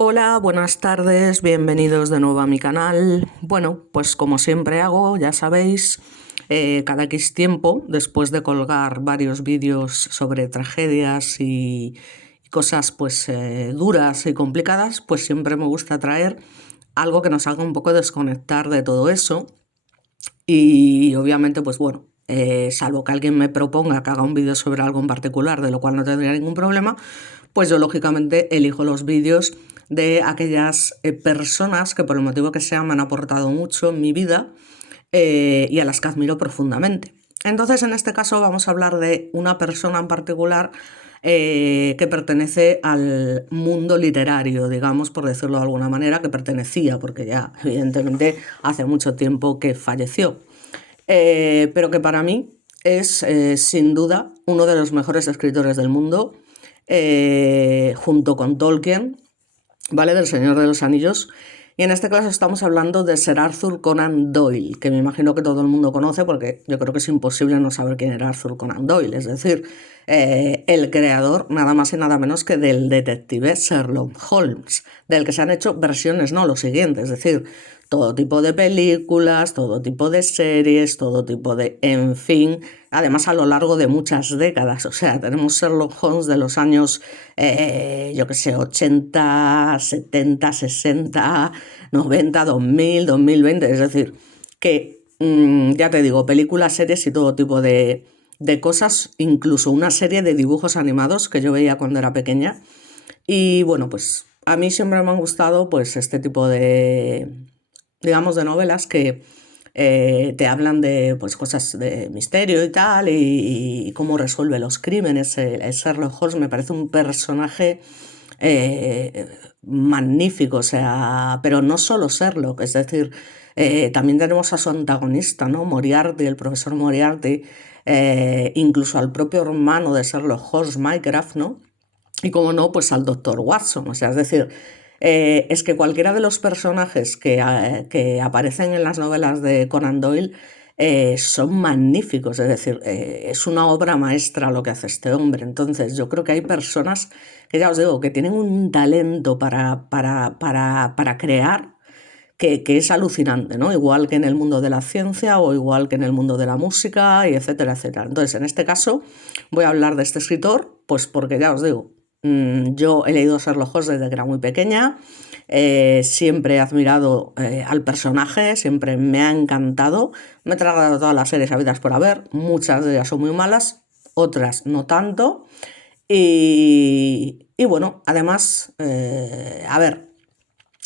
Hola, buenas tardes, bienvenidos de nuevo a mi canal. Bueno, pues como siempre hago, ya sabéis, cada X tiempo, después de colgar varios vídeos sobre tragedias y cosas pues duras y complicadas, pues siempre me gusta traer algo que nos haga un poco desconectar de todo eso. Y obviamente, pues bueno, salvo que alguien me proponga que haga un vídeo sobre algo en particular, de lo cual no tendría ningún problema, pues yo lógicamente elijo los vídeos de aquellas personas que por el motivo que sea me han aportado mucho en mi vida y a las que admiro profundamente. Entonces, en este caso vamos a hablar de una persona en particular que pertenece al mundo literario, digamos, por decirlo de alguna manera, que pertenecía, porque ya evidentemente hace mucho tiempo que falleció, pero que para mí es sin duda uno de los mejores escritores del mundo, junto con Tolkien, ¿vale? Del Señor de los Anillos. Y en este caso estamos hablando de Sir Arthur Conan Doyle, que me imagino que todo el mundo conoce porque yo creo que es imposible no saber quién era Arthur Conan Doyle, es decir, el creador nada más y nada menos que del detective Sherlock Holmes, del que se han hecho versiones, no, lo siguiente, es decir, todo tipo de películas, todo tipo de series, todo tipo de, en fin, además a lo largo de muchas décadas. O sea, tenemos Sherlock Holmes de los años, yo qué sé, 80, 70, 60, 90, 2000, 2020, es decir, que ya te digo, películas, series y todo tipo de cosas, incluso una serie de dibujos animados que yo veía cuando era pequeña. Y bueno, pues a mí siempre me han gustado pues este tipo de, digamos, de novelas que te hablan de pues, cosas de misterio y tal, y cómo resuelve los crímenes. El Sherlock Holmes me parece un personaje magnífico, o sea, pero no solo Sherlock, es decir, también tenemos a su antagonista, ¿no? Moriarty, el profesor Moriarty, incluso al propio hermano de Sherlock Holmes, Mycroft, ¿no? Y como no, pues al doctor Watson, o sea, es decir, es que cualquiera de los personajes que aparecen en las novelas de Conan Doyle son magníficos, es decir, es una obra maestra lo que hace este hombre. Entonces, yo creo que hay personas que ya os digo, que tienen un talento para crear que es alucinante, ¿no? Igual que en el mundo de la ciencia o igual que en el mundo de la música, y etcétera, etcétera. Entonces, en este caso, voy a hablar de este escritor, pues porque ya os digo, yo he leído Sherlock Holmes desde que era muy pequeña, siempre he admirado al personaje, siempre me ha encantado, me he tragado todas las series habidas por haber, muchas de ellas son muy malas, otras no tanto, y bueno, además, a ver,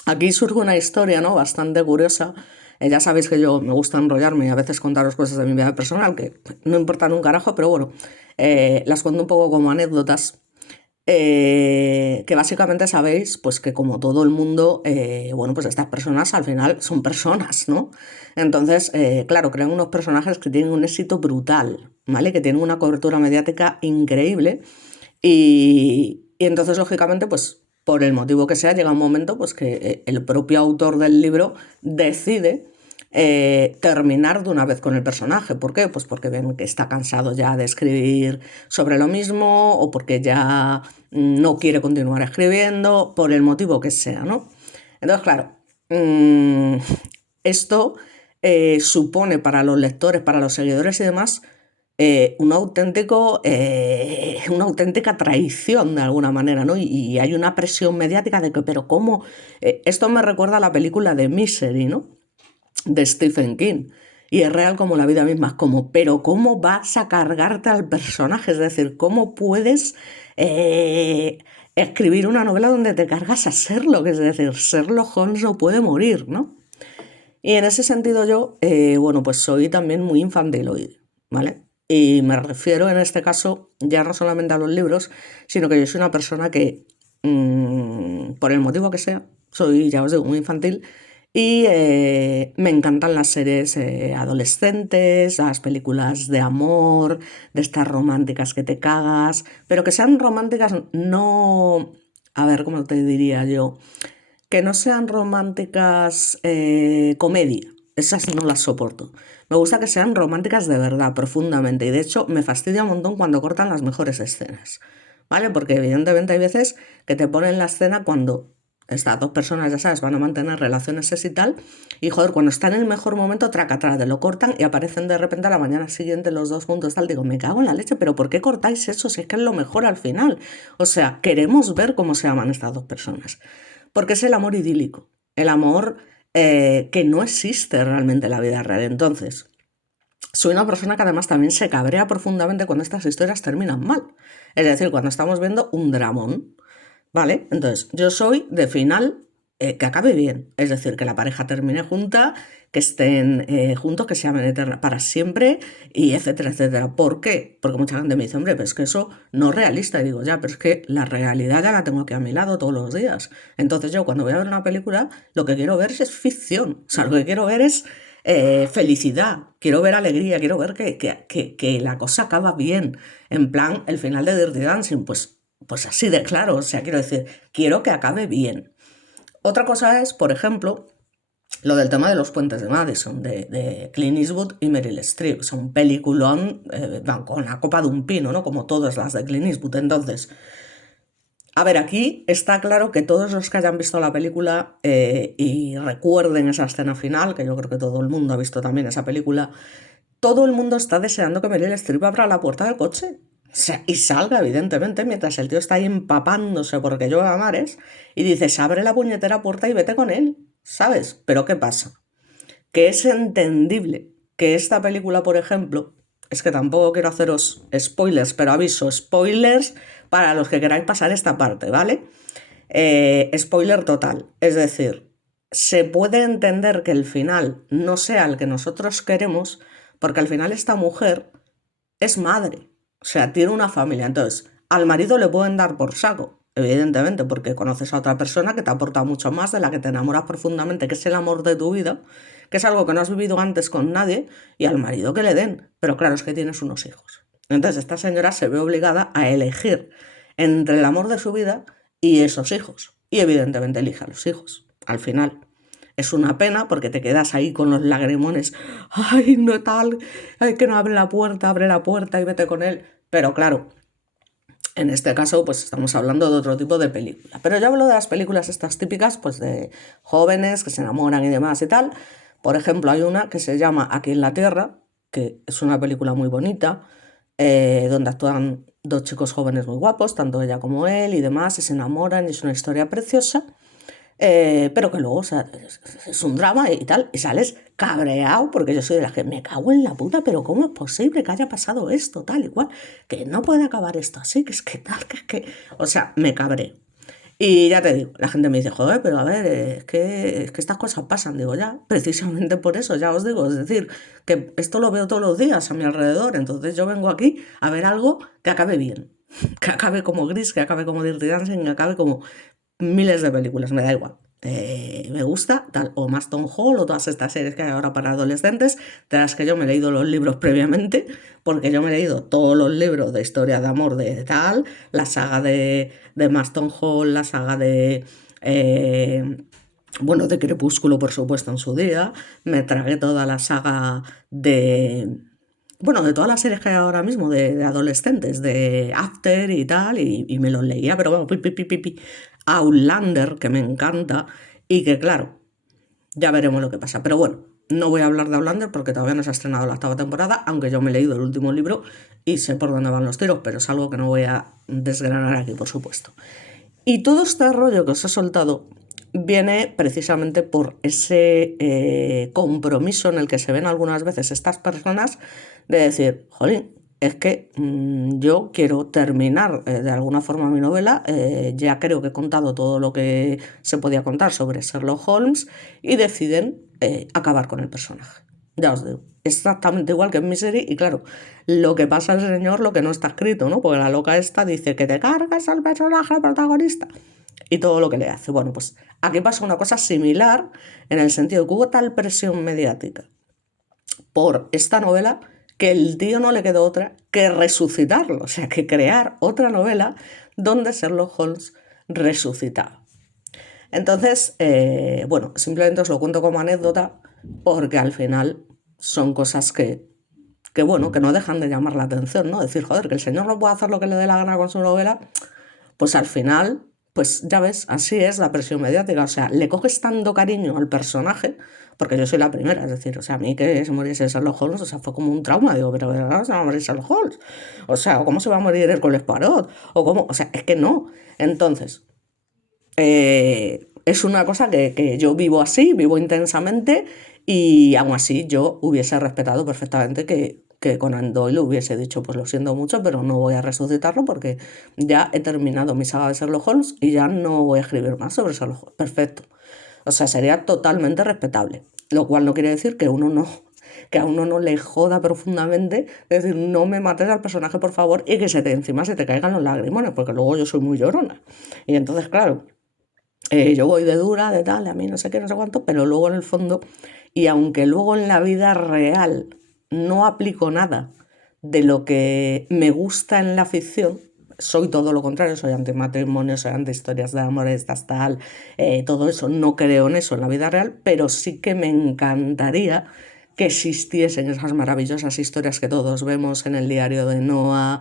aquí surge una historia, ¿no? Bastante curiosa. Ya sabéis que yo me gusta enrollarme y a veces contaros cosas de mi vida personal que no importan un carajo, pero bueno, las cuento un poco como anécdotas. Que básicamente sabéis pues que como todo el mundo, bueno, pues estas personas al final son personas, ¿no? Entonces, claro, crean unos personajes que tienen un éxito brutal, ¿vale? Que tienen una cobertura mediática increíble y entonces, lógicamente, pues por el motivo que sea, llega un momento pues que el propio autor del libro decide terminar de una vez con el personaje. ¿Por qué? Pues porque ven que está cansado ya de escribir sobre lo mismo o porque ya no quiere continuar escribiendo, por el motivo que sea, ¿no? Entonces, claro, esto supone para los lectores, para los seguidores y demás, una auténtica traición de alguna manera, ¿no? Y hay una presión mediática de que, pero ¿cómo? Esto me recuerda a la película de Misery, ¿no? De Stephen King. Y es real como la vida misma, es como, pero ¿cómo vas a cargarte al personaje? Es decir, ¿cómo puedes escribir una novela donde te cargas a Sherlock? Es decir, Sherlock Holmes no puede morir, ¿no? Y en ese sentido yo, bueno, pues soy también muy infantiloide, ¿vale? Y me refiero en este caso ya no solamente a los libros, sino que yo soy una persona que, por el motivo que sea, soy, ya os digo, muy infantil y me encantan las series adolescentes, las películas de amor, de estas románticas que te cagas, pero que sean románticas no, a ver, ¿cómo te diría yo? Que no sean románticas comedia, esas no las soporto. Me gusta que sean románticas de verdad, profundamente. Y de hecho me fastidia un montón cuando cortan las mejores escenas. ¿Vale? Porque evidentemente hay veces que te ponen la escena cuando estas dos personas, ya sabes, van a mantener relaciones y tal, y joder, cuando están en el mejor momento, traca, traca, lo cortan y aparecen de repente a la mañana siguiente los dos juntos, tal, digo, me cago en la leche, pero ¿por qué cortáis eso si es que es lo mejor al final? O sea, queremos ver cómo se aman estas dos personas, porque es el amor idílico, el amor que no existe realmente en la vida real. Entonces, soy una persona que además también se cabrea profundamente cuando estas historias terminan mal. Es decir, cuando estamos viendo un dramón, ¿vale? Entonces, yo soy de final que acabe bien. Es decir, que la pareja termine junta, que estén juntos, que se amen para siempre, y etcétera, etcétera. ¿Por qué? Porque mucha gente me dice, hombre, pero es que eso no es realista. Y digo, ya, pero es que la realidad ya la tengo aquí a mi lado todos los días. Entonces yo cuando voy a ver una película, lo que quiero ver es ficción. O sea, lo que quiero ver es felicidad, quiero ver alegría, quiero ver que la cosa acaba bien. En plan, el final de Dirty Dancing, pues así de claro, o sea, quiero decir, quiero que acabe bien. Otra cosa es, por ejemplo, lo del tema de los puentes de Madison, de Clint Eastwood y Meryl Streep. Es un peliculón, van con la copa de un pino, ¿no? Como todas las de Clint Eastwood. Entonces, a ver, aquí está claro que todos los que hayan visto la película y recuerden esa escena final, que yo creo que todo el mundo ha visto también esa película, todo el mundo está deseando que Meryl Streep abra la puerta del coche. O sea, y salga, evidentemente, mientras el tío está ahí empapándose porque llueve a mares, y dices, abre la puñetera puerta y vete con él, ¿sabes? Pero ¿qué pasa? Que es entendible que esta película, por ejemplo, es que tampoco quiero haceros spoilers, pero aviso, spoilers para los que queráis pasar esta parte, ¿vale? Spoiler total, es decir, se puede entender que el final no sea el que nosotros queremos, porque al final esta mujer es madre, o sea, tiene una familia. Entonces, al marido le pueden dar por saco, evidentemente, porque conoces a otra persona que te aporta mucho más, de la que te enamoras profundamente, que es el amor de tu vida, que es algo que no has vivido antes con nadie, y al marido que le den. Pero claro, es que tienes unos hijos. Entonces, esta señora se ve obligada a elegir entre el amor de su vida y esos hijos. Y evidentemente elige a los hijos, al final. Es una pena porque te quedas ahí con los lagrimones. Ay, no tal, ay, que no abre la puerta y vete con él. Pero claro, en este caso, pues estamos hablando de otro tipo de película. Pero yo hablo de las películas estas típicas, pues de jóvenes que se enamoran y demás y tal. Por ejemplo, hay una que se llama Aquí en la Tierra, que es una película muy bonita, donde actúan dos chicos jóvenes muy guapos, tanto ella como él y demás, y se enamoran, y es una historia preciosa. Pero que luego, o sea, es un drama y tal, y sales cabreado, porque yo soy de la que me cago en la puta, pero ¿cómo es posible que haya pasado esto, tal y cual? Que no puede acabar esto así, que es que tal, que es que... O sea, me cabré. Y ya te digo, la gente me dice, joder, pero a ver, es que estas cosas pasan. Digo, ya, precisamente por eso, ya os digo, es decir, que esto lo veo todos los días a mi alrededor, entonces yo vengo aquí a ver algo que acabe bien, que acabe como Gris, que acabe como Dirty Dancing, que acabe como miles de películas, me da igual. Me gusta, tal, o Maston Hall, o todas estas series que hay ahora para adolescentes, de las que yo me he leído los libros previamente, porque yo me he leído todos los libros de historia de amor de tal, la saga de Maston Hall, la saga bueno, de Crepúsculo, por supuesto, en su día, me tragué toda la saga bueno, de todas las series que hay ahora mismo de adolescentes, de After y tal, y me los leía, pero bueno, Outlander, que me encanta, y que claro, ya veremos lo que pasa. Pero bueno, no voy a hablar de Outlander porque todavía no se ha estrenado la octava temporada, aunque yo me he leído el último libro y sé por dónde van los tiros, pero es algo que no voy a desgranar aquí, por supuesto. Y todo este rollo que os he soltado viene precisamente por ese compromiso en el que se ven algunas veces estas personas de decir, jolín, es que yo quiero terminar de alguna forma mi novela, ya creo que he contado todo lo que se podía contar sobre Sherlock Holmes y deciden acabar con el personaje. Ya os digo, exactamente igual que en Misery, y claro, lo que pasa al señor, lo que no está escrito, ¿no? Porque la loca esta dice que te cargas al personaje protagonista y todo lo que le hace. Bueno, pues aquí pasa una cosa similar en el sentido que hubo tal presión mediática por esta novela que el tío no le quedó otra que resucitarlo, o sea, que crear otra novela donde Sherlock Holmes resucitaba. Entonces, bueno, simplemente os lo cuento como anécdota porque al final son cosas bueno, que no dejan de llamar la atención, ¿no? Decir, joder, que el señor no puede hacer lo que le dé la gana con su novela, pues al final Pues ya ves, así es la presión mediática. O sea, le coges tanto cariño al personaje, porque yo soy la primera, es decir, o sea, a mí que se muriese Sherlock Holmes, o sea, fue como un trauma. Digo, pero ¿cómo se va a morir Sherlock Holmes? O sea, ¿o cómo se va a morir Hércules Poirot? O cómo, o sea, es que no. Entonces, es una cosa que yo vivo así, vivo intensamente, y aún así yo hubiese respetado perfectamente que Conan Doyle hubiese dicho, pues lo siento mucho, pero no voy a resucitarlo porque ya he terminado mi saga de Sherlock Holmes y ya no voy a escribir más sobre Sherlock Holmes. Perfecto. O sea, sería totalmente respetable. Lo cual no quiere decir que a uno no le joda profundamente, es decir, no me mates al personaje, por favor, y que encima se te caigan los lagrimones, porque luego yo soy muy llorona. Y entonces, claro, yo voy de dura, de tal, a mí no sé qué, no sé cuánto, pero luego en el fondo, y aunque luego en la vida real no aplico nada de lo que me gusta en la ficción, soy todo lo contrario, soy antimatrimonio, soy anti historias de amor, estas tal, todo eso, no creo en eso en la vida real, pero sí que me encantaría que existiesen esas maravillosas historias que todos vemos en el diario de Noah,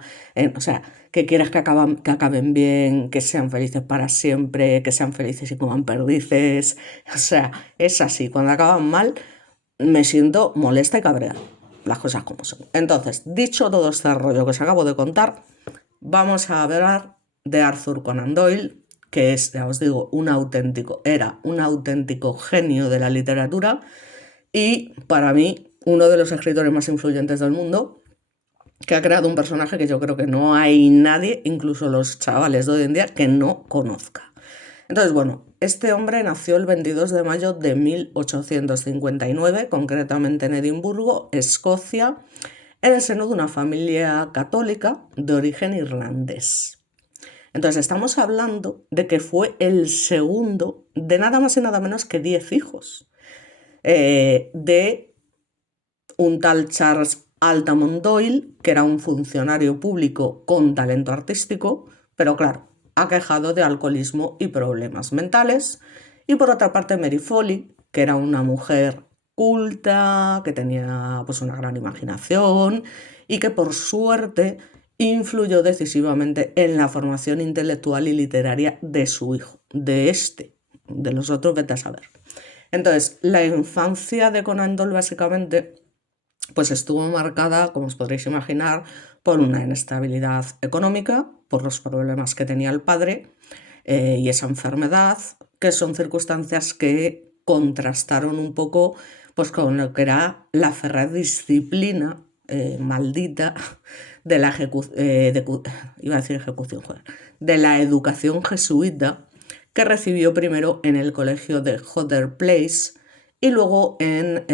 o sea, que quieras que acaben bien, que sean felices para siempre, que sean felices y coman perdices, o sea, es así, cuando acaban mal me siento molesta y cabreada, las cosas como son. Entonces, dicho todo este rollo que os acabo de contar, vamos a hablar de Arthur Conan Doyle, que es, ya os digo, era un auténtico genio de la literatura y para mí uno de los escritores más influyentes del mundo, que ha creado un personaje que yo creo que no hay nadie, incluso los chavales de hoy en día, que no conozca. Entonces, bueno, este hombre nació el 22 de mayo de 1859, concretamente en Edimburgo, Escocia, en el seno de una familia católica de origen irlandés. Entonces estamos hablando de que fue el segundo de nada más y nada menos que 10 hijos, de un tal Charles Altamont Doyle, que era un funcionario público con talento artístico, pero claro, aquejado de alcoholismo y problemas mentales. Y por otra parte Mary Foley, que era una mujer culta, que tenía pues una gran imaginación y que por suerte influyó decisivamente en la formación intelectual y literaria de su hijo, de los otros vete a saber. Entonces, la infancia de Conan Doyle básicamente pues estuvo marcada, como os podréis imaginar, por una inestabilidad económica, por los problemas que tenía el padre y esa enfermedad, que son circunstancias que contrastaron un poco pues, con lo que era la feroz disciplina maldita de la de la educación jesuita que recibió primero en el colegio de Hodder Place y luego en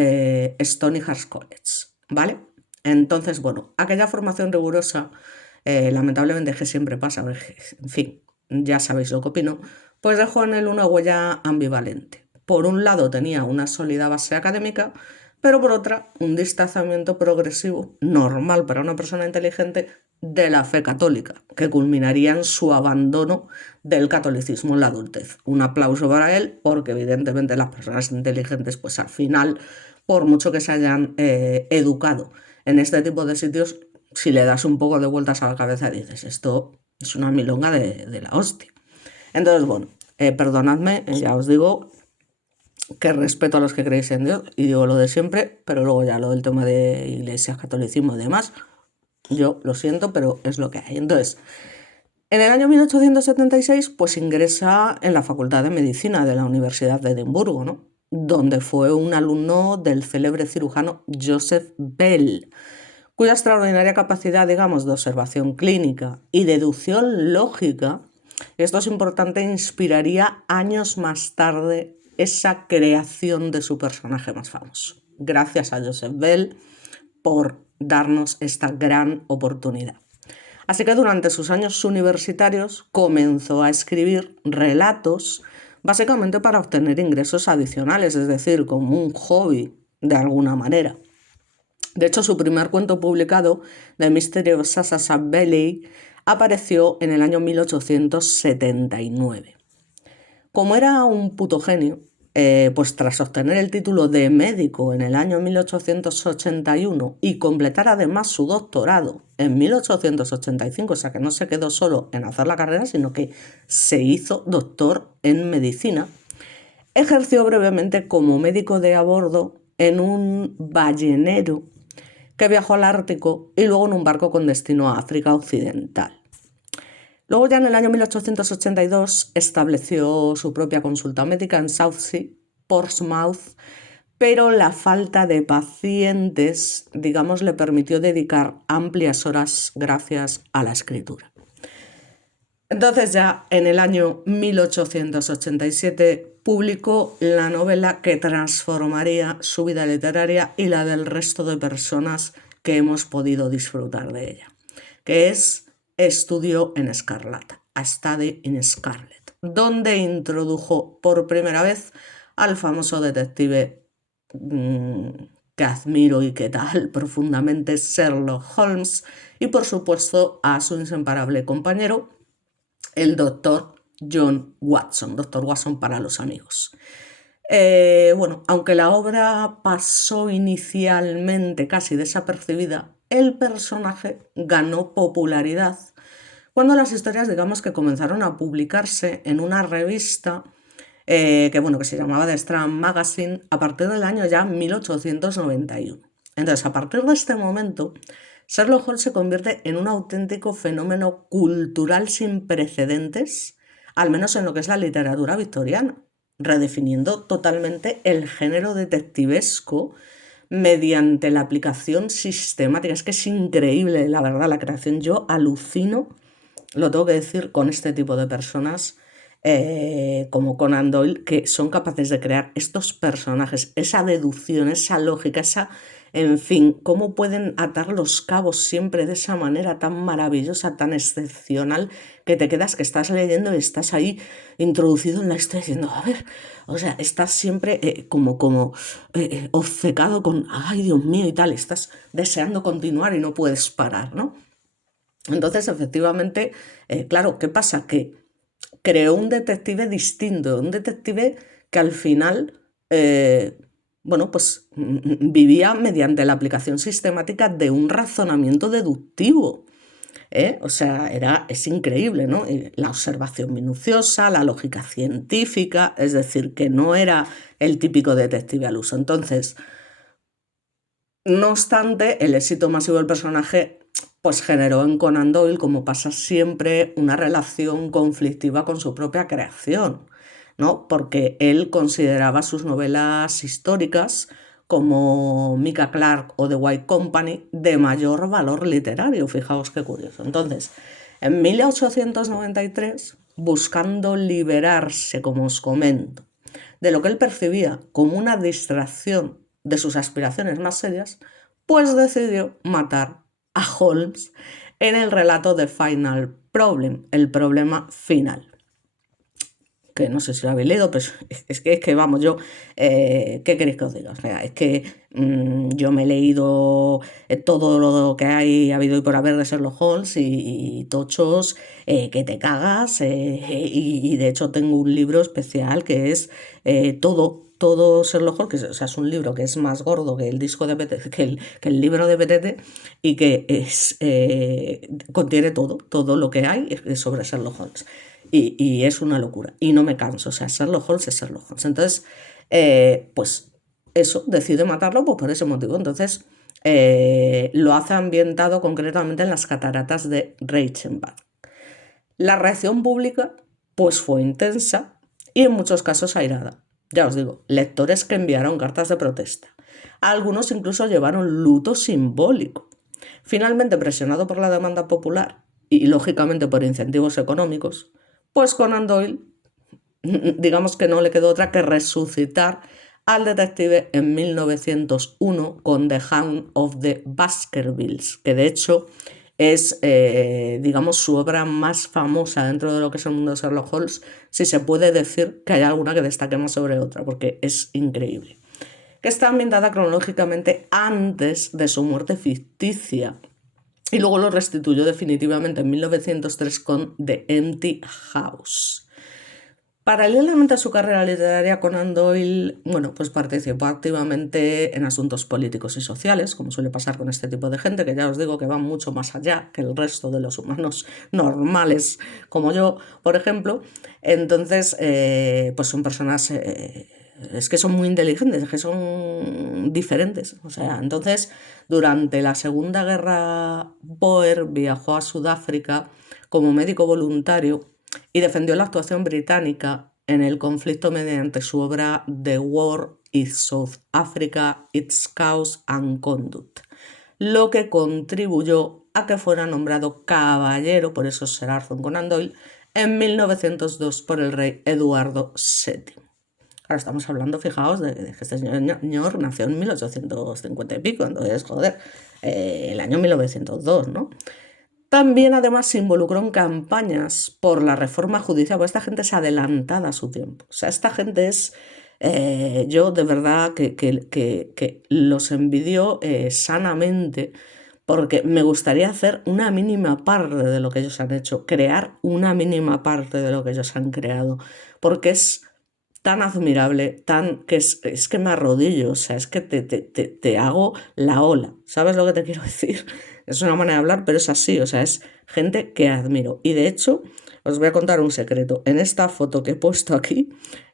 Stonyhurst College, ¿vale? Entonces, bueno, aquella formación rigurosa, lamentablemente que siempre pasa, en fin, ya sabéis lo que opino, pues dejó en él una huella ambivalente. Por un lado tenía una sólida base académica, pero por otra un distanciamiento progresivo, normal para una persona inteligente, de la fe católica, que culminaría en su abandono del catolicismo en la adultez. Un aplauso para él, porque evidentemente las personas inteligentes, pues al final, por mucho que se hayan educado en este tipo de sitios, si le das un poco de vueltas a la cabeza dices, esto es una milonga de la hostia. Entonces, bueno, perdonadme, ya os digo que respeto a los que creéis en Dios y digo lo de siempre, pero luego ya lo del tema de iglesias, catolicismo y demás, yo lo siento, pero es lo que hay. Entonces, en el año 1876, pues ingresa en la Facultad de Medicina de la Universidad de Edimburgo, ¿no? Donde fue un alumno del célebre cirujano Joseph Bell, cuya extraordinaria capacidad, digamos, de observación clínica y deducción lógica, esto es importante, inspiraría años más tarde esa creación de su personaje más famoso. Gracias a Joseph Bell por darnos esta gran oportunidad. Así que durante sus años universitarios comenzó a escribir relatos básicamente para obtener ingresos adicionales, es decir, como un hobby de alguna manera. De hecho, su primer cuento publicado, The Mystery of Sasasha Valley, apareció en el año 1879. Como era un puto genio, pues tras obtener el título de médico en el año 1881 y completar además su doctorado en 1885, o sea que no se quedó solo en hacer la carrera, sino que se hizo doctor en medicina, ejerció brevemente como médico de a bordo en un ballenero que viajó al Ártico y luego en un barco con destino a África Occidental. Luego ya en el año 1882 estableció su propia consulta médica en Southsea, Portsmouth, pero la falta de pacientes, digamos, le permitió dedicar amplias horas gracias a la escritura. Entonces ya en el año 1887 publicó la novela que transformaría su vida literaria y la del resto de personas que hemos podido disfrutar de ella, que es Estudio en Escarlata, A Study in Scarlet, donde introdujo por primera vez al famoso detective que admiro y que tal profundamente, Sherlock Holmes, y por supuesto a su inseparable compañero, el doctor John Watson, doctor Watson para los amigos. Bueno, aunque la obra pasó inicialmente casi desapercibida, el personaje ganó popularidad cuando las historias, digamos, que comenzaron a publicarse en una revista que se llamaba The Strand Magazine a partir del año ya 1891. Entonces, a partir de este momento, Sherlock Holmes se convierte en un auténtico fenómeno cultural sin precedentes, al menos en lo que es la literatura victoriana, redefiniendo totalmente el género detectivesco mediante la aplicación sistemática. Es que es increíble, la verdad, la creación. Yo alucino, lo tengo que decir, con este tipo de personas como Conan Doyle, que son capaces de crear estos personajes, esa deducción, esa lógica, en fin, cómo pueden atar los cabos siempre de esa manera tan maravillosa, tan excepcional, que te quedas, que estás leyendo y estás ahí introducido en la historia diciendo, a ver, o sea, estás siempre obcecado con, ay, Dios mío y tal, estás deseando continuar y no puedes parar, ¿no? Entonces, efectivamente, claro, ¿qué pasa? Que creó un detective distinto, un detective que al final, vivía mediante la aplicación sistemática de un razonamiento deductivo. O sea, es increíble, ¿no? La observación minuciosa, la lógica científica, es decir, que no era el típico detective al uso. Entonces, no obstante, el éxito masivo del personaje pues generó en Conan Doyle, como pasa siempre, una relación conflictiva con su propia creación, ¿no? Porque él consideraba sus novelas históricas como Micah Clark o The White Company de mayor valor literario. Fijaos qué curioso. Entonces, en 1893, buscando liberarse, como os comento, de lo que él percibía como una distracción de sus aspiraciones más serias, pues decidió matar a Holmes en el relato de Final Problem, el problema final. Que no sé si lo habéis leído, pero es que vamos, yo, ¿qué queréis que os diga? O sea, es que yo me he leído todo lo que hay habido y por haber de Sherlock Holmes y tochos que te cagas, y de hecho tengo un libro especial que es todo Sherlock Holmes, que es un libro que es más gordo que el disco de Petete, que el libro de Petete, y que contiene todo lo que hay sobre Sherlock Holmes. Y es una locura. Y no me canso. O sea, Sherlock Holmes es Sherlock Holmes. Entonces, pues eso, decide matarlo pues, por ese motivo. Entonces, lo hace ambientado concretamente en las cataratas de Reichenbach. La reacción pública pues fue intensa y en muchos casos airada. Ya os digo, lectores que enviaron cartas de protesta. Algunos incluso llevaron luto simbólico. Finalmente, presionado por la demanda popular y lógicamente por incentivos económicos, pues Conan Doyle, digamos que no le quedó otra que resucitar al detective en 1901 con The Hound of the Baskervilles, que de hecho es, digamos, su obra más famosa dentro de lo que es el mundo de Sherlock Holmes, si se puede decir que hay alguna que destaque más sobre otra, porque es increíble. Que está ambientada cronológicamente antes de su muerte ficticia, y luego lo restituyó definitivamente en 1903 con The Empty House. Paralelamente a su carrera literaria, Conan Doyle, bueno, pues participó activamente en asuntos políticos y sociales, como suele pasar con este tipo de gente, que ya os digo que van mucho más allá que el resto de los humanos normales, como yo, por ejemplo. Entonces, pues son personas, es que son muy inteligentes, es que son diferentes. O sea, entonces, durante la Segunda Guerra, Boer viajó a Sudáfrica como médico voluntario y defendió la actuación británica en el conflicto mediante su obra The War in South Africa, Its Cause and Conduct, lo que contribuyó a que fuera nombrado caballero, por eso Sir Arthur Conan Doyle, en 1902 por el rey Eduardo VII. Ahora estamos hablando, fijaos, de que este señor nació en 1850 y pico, entonces, joder, el año 1902, ¿no? También además se involucró en campañas por la reforma judicial, porque esta gente es adelantada a su tiempo. O sea, esta gente es, yo de verdad que los envidio sanamente, porque me gustaría hacer una mínima parte de lo que ellos han hecho, crear una mínima parte de lo que ellos han creado, porque es tan admirable, que es que me arrodillo, o sea, es que te hago la ola, ¿sabes lo que te quiero decir? Es una manera de hablar, pero es así, o sea, es gente que admiro. Y de hecho, os voy a contar un secreto. En esta foto que he puesto aquí,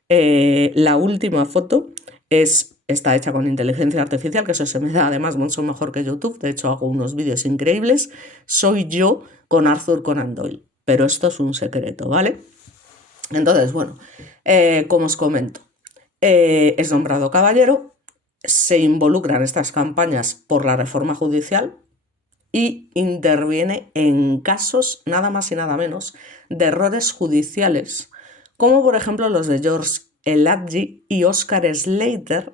la última foto está hecha con inteligencia artificial, que eso se me da además mucho mejor que YouTube. De hecho, hago unos vídeos increíbles. Soy yo con Arthur Conan Doyle, pero esto es un secreto, ¿vale? Entonces, bueno, como os comento, es nombrado caballero, se involucra en estas campañas por la reforma judicial y interviene en casos nada más y nada menos de errores judiciales, como por ejemplo los de George Eladji y Oscar Slater,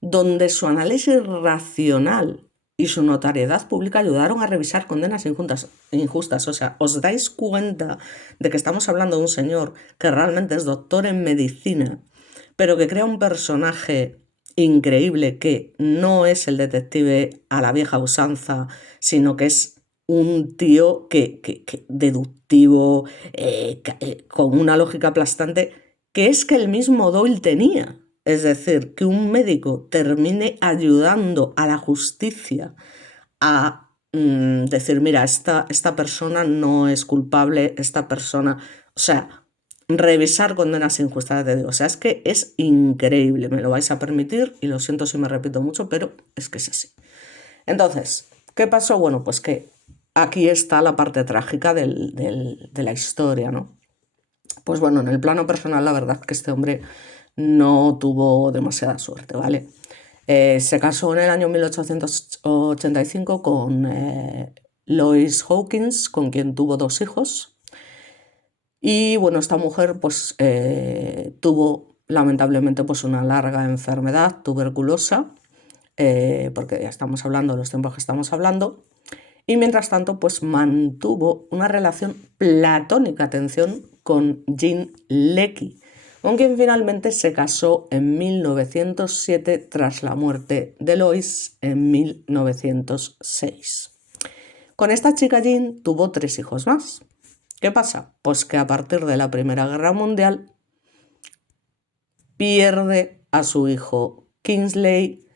donde su análisis racional y su notoriedad pública ayudaron a revisar condenas injustas. O sea, ¿os dais cuenta de que estamos hablando de un señor que realmente es doctor en medicina, pero que crea un personaje increíble que no es el detective a la vieja usanza, sino que es un tío deductivo, con una lógica aplastante, que es que el mismo Doyle tenía? Es decir, que un médico termine ayudando a la justicia a decir, mira, esta persona no es culpable, esta persona, o sea, revisar condenas injustas, te digo, o sea, es que es increíble, me lo vais a permitir y lo siento si me repito mucho, pero es que es así. Entonces, ¿qué pasó? Bueno, pues que aquí está la parte trágica de la historia, ¿no? Pues bueno, en el plano personal, la verdad que este hombre no tuvo demasiada suerte, ¿vale? Se casó en el año 1885 con Lois Hawkins, con quien tuvo 2 hijos. Y bueno, esta mujer pues tuvo lamentablemente pues una larga enfermedad tuberculosa, porque ya estamos hablando de los tiempos que estamos hablando. Y mientras tanto, pues mantuvo una relación platónica, atención, con Jean Leckie, con quien finalmente se casó en 1907 tras la muerte de Lois en 1906. Con esta chica Jean tuvo 3 hijos más. ¿Qué pasa? Pues que a partir de la Primera Guerra Mundial pierde a su hijo Kingsley,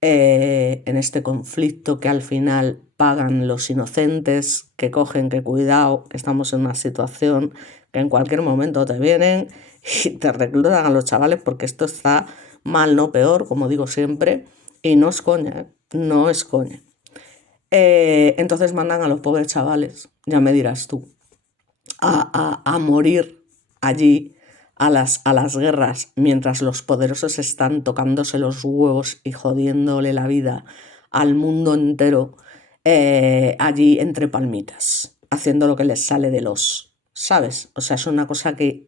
en este conflicto que al final pagan los inocentes, que cogen, que cuidado, que estamos en una situación que en cualquier momento te vienen y te reclutan a los chavales, porque esto está mal, no peor, como digo siempre, y no es coña, no es coña. Entonces mandan a los pobres chavales, ya me dirás tú, a morir allí a las guerras, mientras los poderosos están tocándose los huevos y jodiéndole la vida al mundo entero, allí entre palmitas, haciendo lo que les sale de los, ¿sabes? O sea, es una cosa que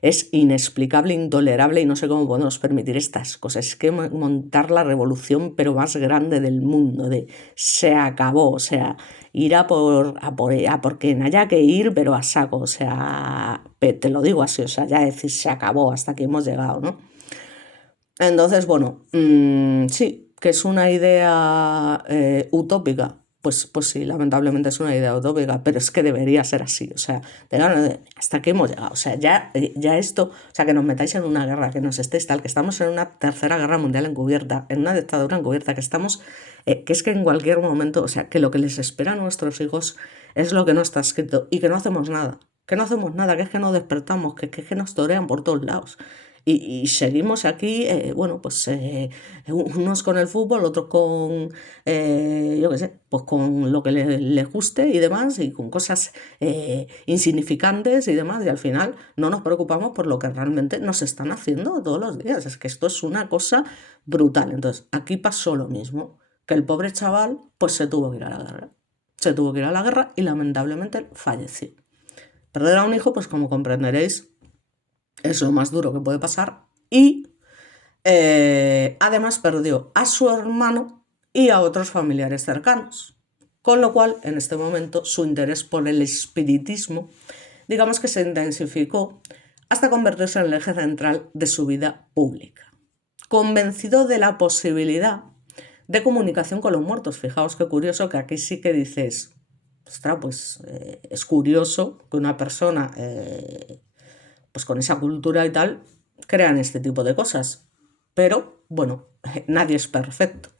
es inexplicable, intolerable, y no sé cómo podemos permitir estas cosas. Es que montar la revolución pero más grande del mundo, de se acabó, o sea, ir a por quien haya que ir, pero a saco, o sea, te lo digo así, o sea, ya decir se acabó, hasta aquí hemos llegado, ¿no? Entonces, bueno, sí, que es una idea utópica, pues sí, lamentablemente es una idea utópica, pero es que debería ser así, o sea, hasta aquí hemos llegado, o sea, ya esto, o sea, que nos metáis en una guerra, que nos estéis tal, que estamos en una tercera guerra mundial encubierta, en una dictadura encubierta, que estamos, que es que en cualquier momento, o sea, que lo que les espera a nuestros hijos es lo que no está escrito y que no hacemos nada, que es que no despertamos, que nos torean por todos lados. Y seguimos aquí, bueno, pues unos con el fútbol, otros con, yo qué sé, pues con lo que les guste y demás, y con cosas insignificantes y demás, y al final no nos preocupamos por lo que realmente nos están haciendo todos los días. Es que esto es una cosa brutal. Entonces, aquí pasó lo mismo, que el pobre chaval, pues se tuvo que ir a la guerra. Se tuvo que ir a la guerra y lamentablemente falleció. Perder a un hijo, pues como comprenderéis, es lo más duro que puede pasar y además perdió a su hermano y a otros familiares cercanos, con lo cual en este momento su interés por el espiritismo, digamos que se intensificó hasta convertirse en el eje central de su vida pública, convencido de la posibilidad de comunicación con los muertos. Fijaos qué curioso que aquí sí que dices, ostras, pues es curioso que una persona pues con esa cultura y tal, crean este tipo de cosas. Pero, bueno, nadie es perfecto.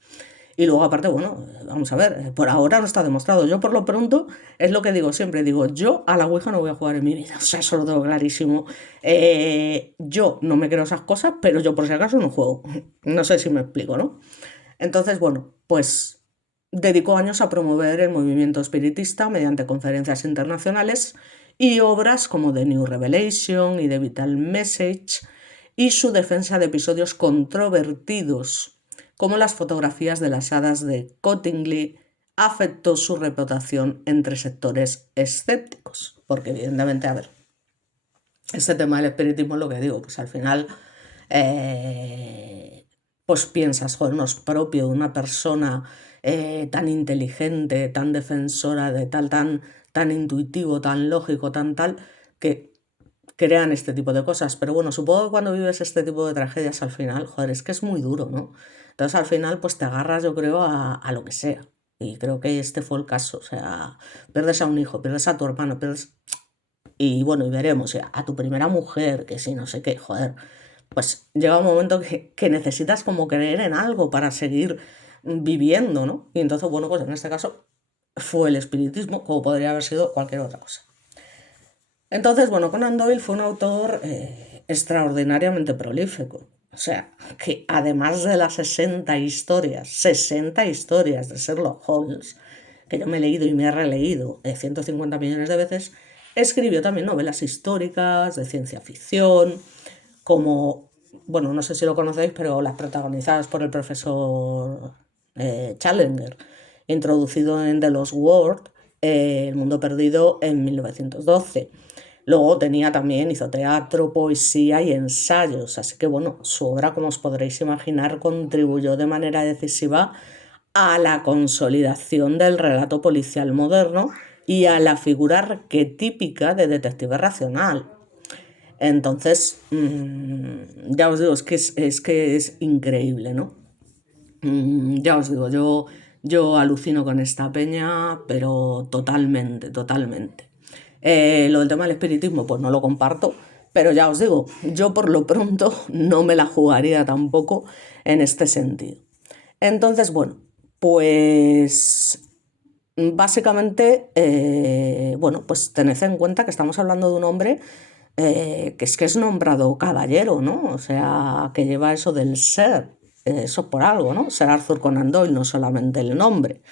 Y luego, aparte, bueno, vamos a ver, por ahora no está demostrado. Yo, por lo pronto, es lo que digo siempre. Digo, yo a la Ouija no voy a jugar en mi vida. O sea, eso lo tengo clarísimo. Yo no me creo esas cosas, pero yo por si acaso no juego. No sé si me explico, ¿no? Entonces, bueno, pues dedicó años a promover el movimiento espiritista mediante conferencias internacionales y obras como The New Revelation y The Vital Message, y su defensa de episodios controvertidos como las fotografías de las hadas de Cottingley afectó su reputación entre sectores escépticos, porque evidentemente, a ver, este tema del espiritismo es lo que digo, pues al final pues piensas, joder, no es propio de una persona tan inteligente, tan defensora de tal, tan intuitivo, tan lógico, tan tal, que crean este tipo de cosas. Pero bueno, supongo que cuando vives este tipo de tragedias al final, joder, es que es muy duro, ¿no? Entonces al final pues te agarras, yo creo, a lo que sea. Y creo que este fue el caso. O sea, pierdes a un hijo, pierdes a tu hermano, pierdes... Y bueno, y veremos, o sea, a tu primera mujer, que sí, no sé qué, joder. Pues llega un momento que necesitas como creer en algo para seguir viviendo, ¿no? Y entonces, bueno, pues en este caso fue el espiritismo, como podría haber sido cualquier otra cosa. Entonces, bueno, Conan Doyle fue un autor extraordinariamente prolífico. O sea, que además de las 60 historias de Sherlock Holmes, que yo me he leído y me he releído 150 millones de veces, escribió también novelas históricas, de ciencia ficción, como, bueno, no sé si lo conocéis, pero las protagonizadas por el profesor Challenger, introducido en The Lost World, El mundo perdido, en 1912. Luego hizo teatro, poesía y ensayos, así que bueno, su obra, como os podréis imaginar, contribuyó de manera decisiva a la consolidación del relato policial moderno y a la figura arquetípica de detective racional. Entonces, ya os digo, que es increíble, ¿no? Ya os digo, yo alucino con esta peña, pero totalmente, totalmente. Lo del tema del espiritismo, pues no lo comparto, pero ya os digo, yo por lo pronto no me la jugaría tampoco en este sentido. Entonces, bueno, pues básicamente, bueno, pues tened en cuenta que estamos hablando de un hombre que es nombrado caballero, ¿no? O sea, que lleva eso del ser, eso por algo, ¿no? Ser Arthur Conan Doyle, no solamente el nombre.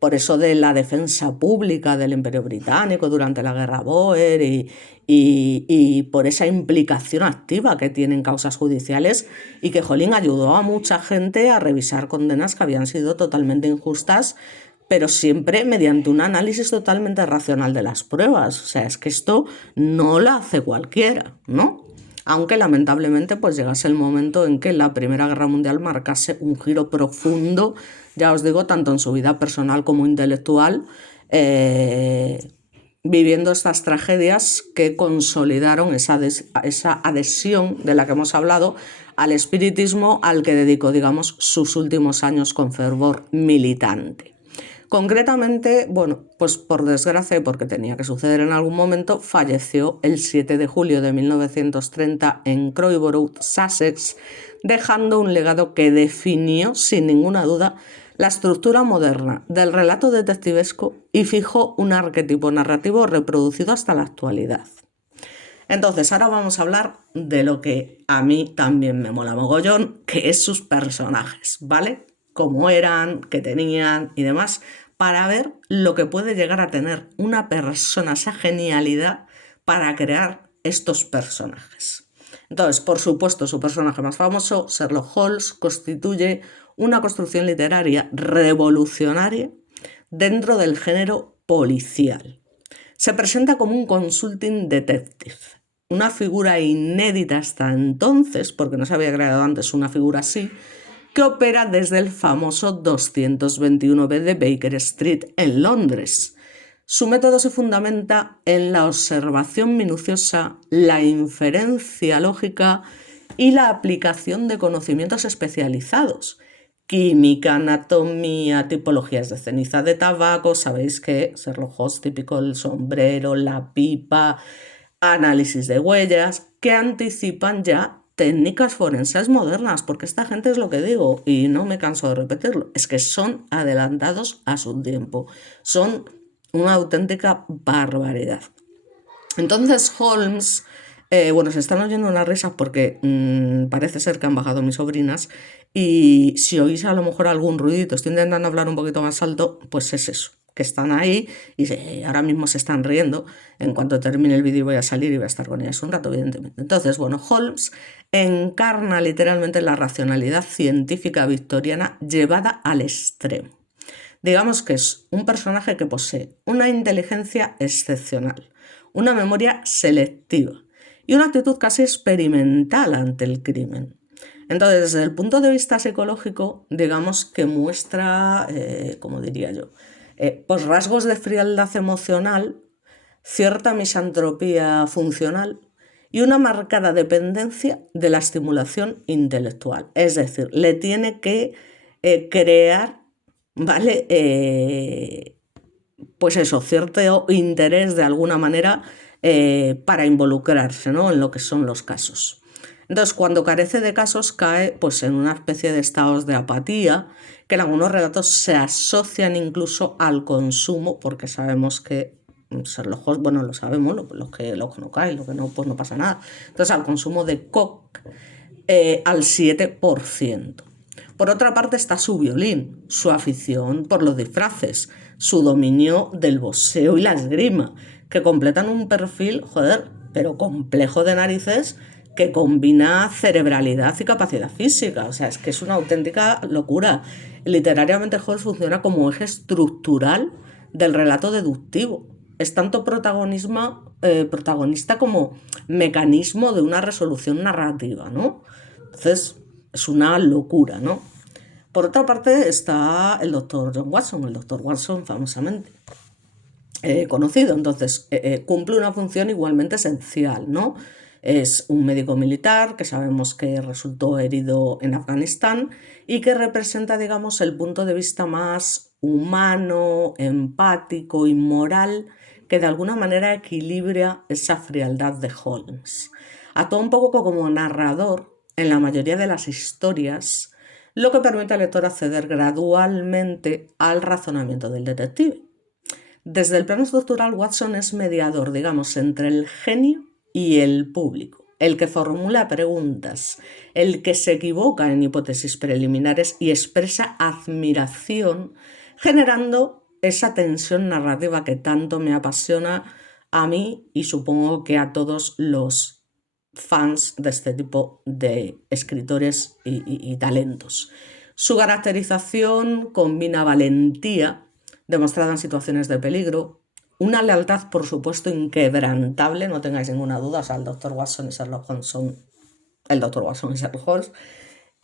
Por eso de la defensa pública del Imperio Británico durante la Guerra Boer y por esa implicación activa que tiene en causas judiciales y que, jolín, ayudó a mucha gente a revisar condenas que habían sido totalmente injustas, pero siempre mediante un análisis totalmente racional de las pruebas. O sea, es que esto no lo hace cualquiera, ¿no? Aunque lamentablemente pues llegase el momento en que la Primera Guerra Mundial marcase un giro profundo, ya os digo, tanto en su vida personal como intelectual, viviendo estas tragedias que consolidaron esa adhesión de la que hemos hablado al espiritismo, al que dedicó, digamos, sus últimos años con fervor militante. Concretamente, bueno, pues por desgracia y porque tenía que suceder en algún momento, falleció el 7 de julio de 1930 en Croydon, Sussex, dejando un legado que definió sin ninguna duda la estructura moderna del relato detectivesco y fijó un arquetipo narrativo reproducido hasta la actualidad. Entonces, ahora vamos a hablar de lo que a mí también me mola mogollón, que es sus personajes, ¿vale? Cómo eran, qué tenían y demás, para ver lo que puede llegar a tener una persona, esa genialidad para crear estos personajes. Entonces, por supuesto, su personaje más famoso, Sherlock Holmes, constituye una construcción literaria revolucionaria dentro del género policial. Se presenta como un consulting detective, una figura inédita hasta entonces, porque no se había creado antes una figura así, que opera desde el famoso 221B de Baker Street en Londres. Su método se fundamenta en la observación minuciosa, la inferencia lógica y la aplicación de conocimientos especializados. Química, anatomía, tipologías de ceniza de tabaco, sabéis que Sherlock Holmes, típico el sombrero, la pipa, análisis de huellas, que anticipan ya técnicas forenses modernas, porque esta gente es lo que digo, y no me canso de repetirlo, es que son adelantados a su tiempo, son una auténtica barbaridad. Entonces Holmes, bueno, se están oyendo unas risas porque parece ser que han bajado mis sobrinas y si oís a lo mejor algún ruidito, estoy intentando hablar un poquito más alto, pues es eso, que están ahí y ahora mismo se están riendo. En cuanto termine el vídeo voy a salir y voy a estar con ellas un rato, evidentemente. Entonces, bueno, Holmes encarna literalmente la racionalidad científica victoriana llevada al extremo. Digamos que es un personaje que posee una inteligencia excepcional, una memoria selectiva y una actitud casi experimental ante el crimen. Entonces, desde el punto de vista psicológico, digamos que muestra, como diría yo, pues rasgos de frialdad emocional, cierta misantropía funcional y una marcada dependencia de la estimulación intelectual. Es decir, le tiene que crear, ¿vale? Pues eso, cierto interés de alguna manera para involucrarse, ¿no?, en lo que son los casos. Entonces, cuando carece de casos, cae pues, en una especie de estados de apatía, que en algunos relatos se asocian incluso al consumo, porque sabemos que Sherlock Holmes, bueno, lo sabemos, lo que no cae, lo que no, pues no pasa nada. Entonces, al consumo de coke al 7%. Por otra parte está su violín, su afición por los disfraces, su dominio del boxeo y la esgrima, que completan un perfil, joder, pero complejo de narices, que combina cerebralidad y capacidad física. O sea, es que es una auténtica locura. Literariamente Holmes funciona como eje estructural del relato deductivo. Es tanto protagonista como mecanismo de una resolución narrativa, ¿no? Entonces, es una locura, ¿no? Por otra parte está el doctor John Watson, el doctor Watson famosamente conocido. Entonces, cumple una función igualmente esencial, ¿no? Es un médico militar que sabemos que resultó herido en Afganistán y que representa, digamos, el punto de vista más humano, empático y moral que de alguna manera equilibra esa frialdad de Holmes. Actúa un poco como narrador en la mayoría de las historias, lo que permite al lector acceder gradualmente al razonamiento del detective. Desde el plano estructural, Watson es mediador, digamos, entre el genio y el público, el que formula preguntas, el que se equivoca en hipótesis preliminares y expresa admiración, generando esa tensión narrativa que tanto me apasiona a mí y supongo que a todos los fans de este tipo de escritores y talentos. Su caracterización combina valentía, demostrada en situaciones de peligro, una lealtad, por supuesto, inquebrantable, no tengáis ninguna duda, o sea, el Dr. Watson y Sherlock Holmes son el Dr. Watson y Sherlock Holmes,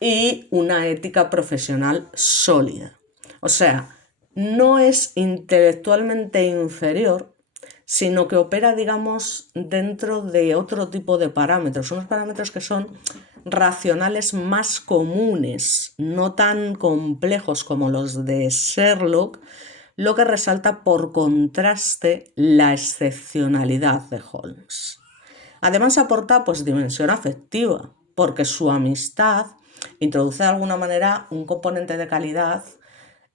y una ética profesional sólida. O sea, no es intelectualmente inferior, sino que opera, digamos, dentro de otro tipo de parámetros, unos parámetros que son racionales más comunes, no tan complejos como los de Sherlock, lo que resalta por contraste la excepcionalidad de Holmes. Además aporta pues dimensión afectiva, porque su amistad introduce de alguna manera un componente de calidad,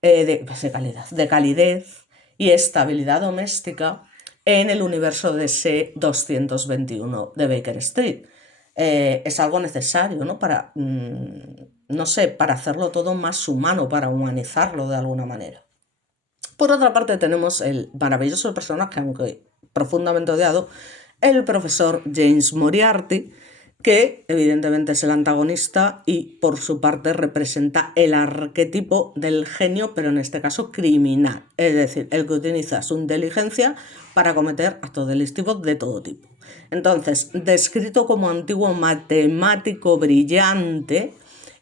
de calidez y estabilidad doméstica en el universo de ese 221 de Baker Street. Es algo necesario, ¿no? Para, no sé, para hacerlo todo más humano, para humanizarlo de alguna manera. Por otra parte tenemos el maravilloso personaje, aunque profundamente odiado, el profesor James Moriarty, que evidentemente es el antagonista y por su parte representa el arquetipo del genio, pero en este caso criminal, es decir, el que utiliza su inteligencia para cometer actos delictivos de todo tipo. Entonces, descrito como antiguo matemático brillante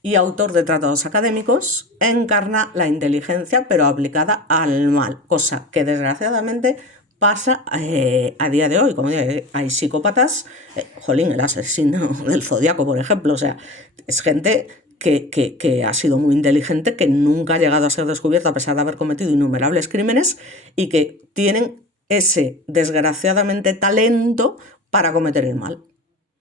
y autor de tratados académicos, encarna la inteligencia pero aplicada al mal, cosa que desgraciadamente pasa a día de hoy. Como digo, hay psicópatas, el asesino del Zodíaco, por ejemplo, o sea, es gente que ha sido muy inteligente, que nunca ha llegado a ser descubierta a pesar de haber cometido innumerables crímenes y que tienen ese, desgraciadamente, talento para cometer el mal.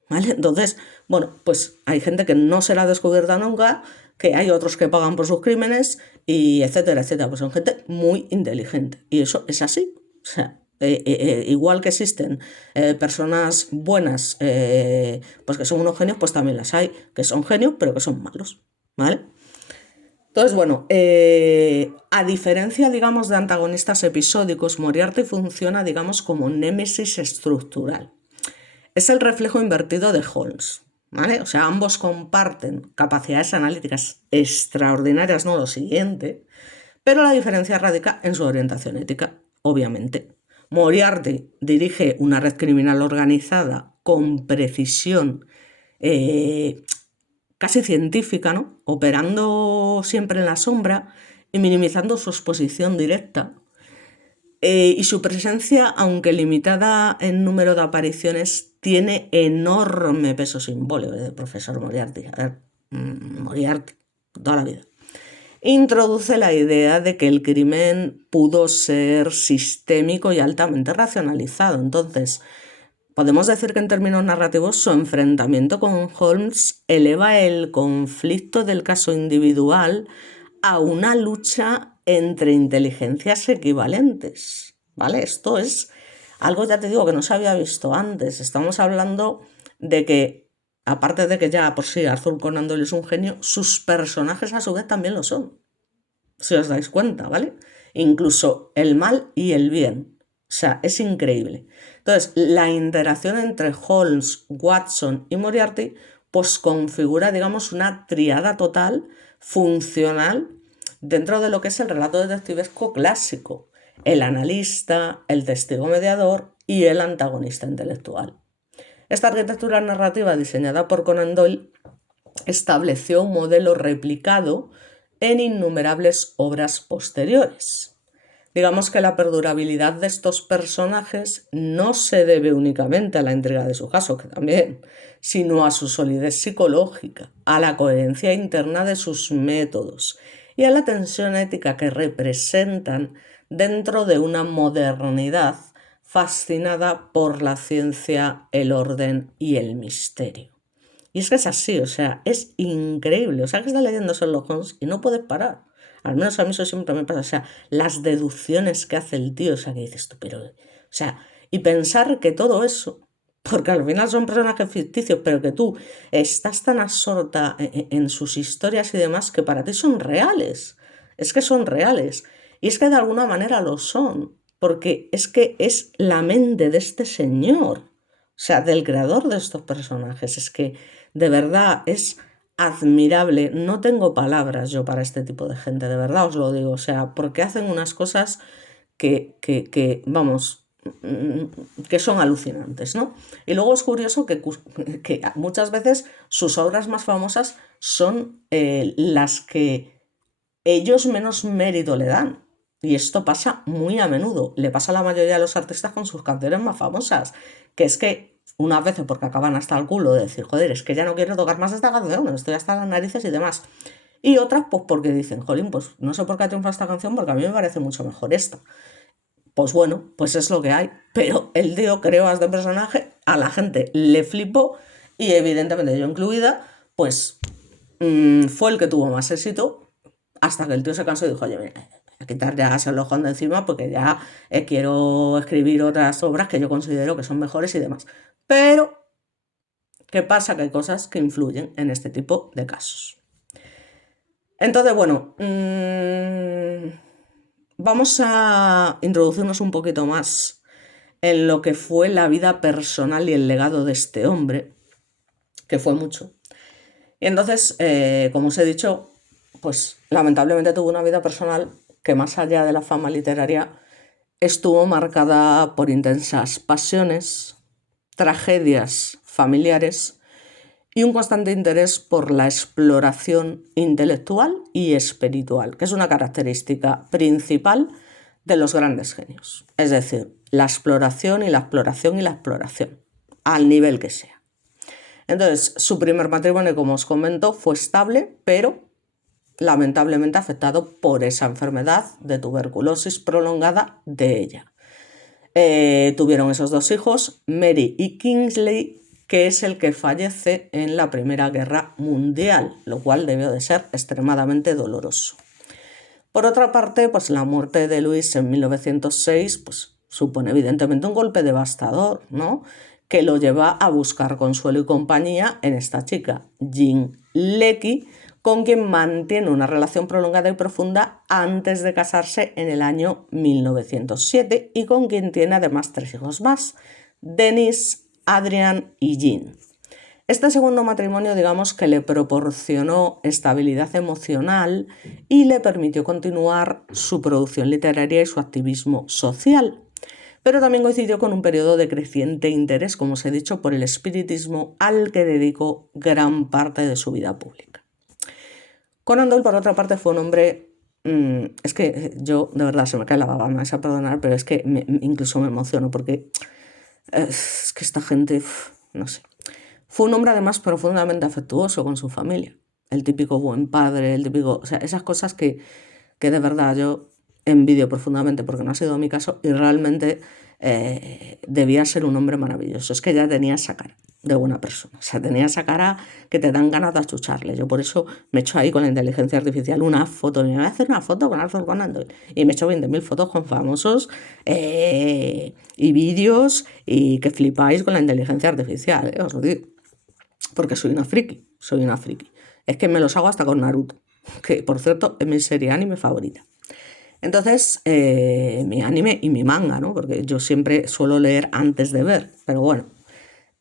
¿Vale? Entonces, bueno, pues hay gente que no será descubierta nunca, que hay otros que pagan por sus crímenes y etcétera, etcétera. Pues son gente muy inteligente y eso es así. O sea, igual que existen personas buenas, pues que son unos genios, pues también las hay que son genios pero que son malos, ¿vale? Entonces, bueno, a diferencia, digamos, de antagonistas episódicos, Moriarty funciona, digamos, como némesis estructural. Es el reflejo invertido de Holmes, ¿vale? O sea, ambos comparten capacidades analíticas extraordinarias, no lo siguiente, pero la diferencia radica en su orientación ética, obviamente. Moriarty dirige una red criminal organizada con precisión casi científica, ¿no? Operando siempre en la sombra y minimizando su exposición directa. Y su presencia, aunque limitada en número de apariciones, tiene enorme peso simbólico del profesor Moriarty. A ver, Moriarty, toda la vida. Introduce la idea de que el crimen pudo ser sistémico y altamente racionalizado. Entonces, podemos decir que en términos narrativos su enfrentamiento con Holmes eleva el conflicto del caso individual a una lucha entre inteligencias equivalentes, ¿vale? Esto es algo, ya te digo, que no se había visto antes. Estamos hablando de que, aparte de que ya por sí Arthur Conan Doyle es un genio, sus personajes a su vez también lo son, si os dais cuenta, ¿vale? Incluso el mal y el bien. O sea, es increíble. Entonces, la interacción entre Holmes, Watson y Moriarty pues configura, digamos, una triada total funcional dentro de lo que es el relato detectivesco clásico: el analista, el testigo mediador y el antagonista intelectual. Esta arquitectura narrativa diseñada por Conan Doyle estableció un modelo replicado en innumerables obras posteriores. Digamos que la perdurabilidad de estos personajes no se debe únicamente a la intriga de su caso, que también, sino a su solidez psicológica, a la coherencia interna de sus métodos y a la tensión ética que representan dentro de una modernidad fascinada por la ciencia, el orden y el misterio. Y es que es así, o sea, es increíble. O sea, que estás leyendo Sherlock Holmes y no puedes parar. Al menos a mí eso siempre me pasa. O sea, las deducciones que hace el tío, o sea, que dices tú, pero... O sea, y pensar que todo eso, porque al final son personajes ficticios, pero que tú estás tan absorta en sus historias y demás que para ti son reales. Es que son reales. Y es que de alguna manera lo son, porque es que es la mente de este señor, o sea, del creador de estos personajes. Es que de verdad es admirable. No tengo palabras yo para este tipo de gente, de verdad os lo digo. O sea, porque hacen unas cosas vamos, que son alucinantes, ¿no? Y luego es curioso que muchas veces sus obras más famosas son las que ellos menos mérito le dan. Y esto pasa muy a menudo. Le pasa a la mayoría de los artistas con sus canciones más famosas, que es que unas veces porque acaban hasta el culo de decir, joder, es que ya no quiero tocar más esta canción, estoy hasta las narices y demás. Y otras, pues porque dicen, jolín, pues no sé por qué ha triunfado esta canción, porque a mí me parece mucho mejor esta. Pues bueno, pues es lo que hay. Pero el tío creó a este personaje, a la gente le flipó y evidentemente yo incluida, pues fue el que tuvo más éxito hasta que el tío se cansó y dijo, oye, mira, a quitar ya ese lojón de encima porque ya quiero escribir otras obras que yo considero que son mejores y demás. Pero, ¿qué pasa? Que hay cosas que influyen en este tipo de casos. Entonces, bueno, vamos a introducirnos un poquito más en lo que fue la vida personal y el legado de este hombre, que fue mucho. Y entonces, como os he dicho, pues lamentablemente tuvo una vida personal que más allá de la fama literaria estuvo marcada por intensas pasiones, tragedias familiares y un constante interés por la exploración intelectual y espiritual, que es una característica principal de los grandes genios. Es decir, la exploración y la exploración y la exploración, al nivel que sea. Entonces, su primer matrimonio, como os comento, fue estable, pero lamentablemente afectado por esa enfermedad de tuberculosis prolongada de ella. Tuvieron esos dos hijos, Mary y Kingsley, que es el que fallece en la Primera Guerra Mundial, lo cual debió de ser extremadamente doloroso. Por otra parte, pues la muerte de Louis en 1906 pues, supone evidentemente un golpe devastador, ¿no? Que lo lleva a buscar consuelo y compañía en esta chica, Jean Leckie, con quien mantiene una relación prolongada y profunda antes de casarse en el año 1907 y con quien tiene además 3 hijos más, Dennis, Adrian y Jean. Este segundo matrimonio, digamos que le proporcionó estabilidad emocional y le permitió continuar su producción literaria y su activismo social. Pero también coincidió con un periodo de creciente interés, como os he dicho, por el espiritismo al que dedicó gran parte de su vida pública. Conan Doyle, por otra parte, fue un hombre... es que yo, de verdad, se me cae la baba, me vais a perdonar, pero es que incluso me emociono porque es que esta gente, no sé. Fue un hombre además profundamente afectuoso con su familia. El típico buen padre, el típico... O sea, esas cosas que de verdad yo envidio profundamente porque no ha sido mi caso y realmente debía ser un hombre maravilloso. Es que ya tenía esa cara de buena persona. O sea, tenía esa cara que te dan ganas de achucharle. Yo por eso me echo ahí con la inteligencia artificial una foto. Y me voy a hacer una foto con Arthur Conan Doyle. Y me echo 20.000 fotos con famosos y vídeos y que flipáis con la inteligencia artificial, os lo digo. Porque soy una friki. Es que me los hago hasta con Naruto, que por cierto es mi serie anime favorita. Entonces, mi anime y mi manga, ¿no? Porque yo siempre suelo leer antes de ver, pero bueno.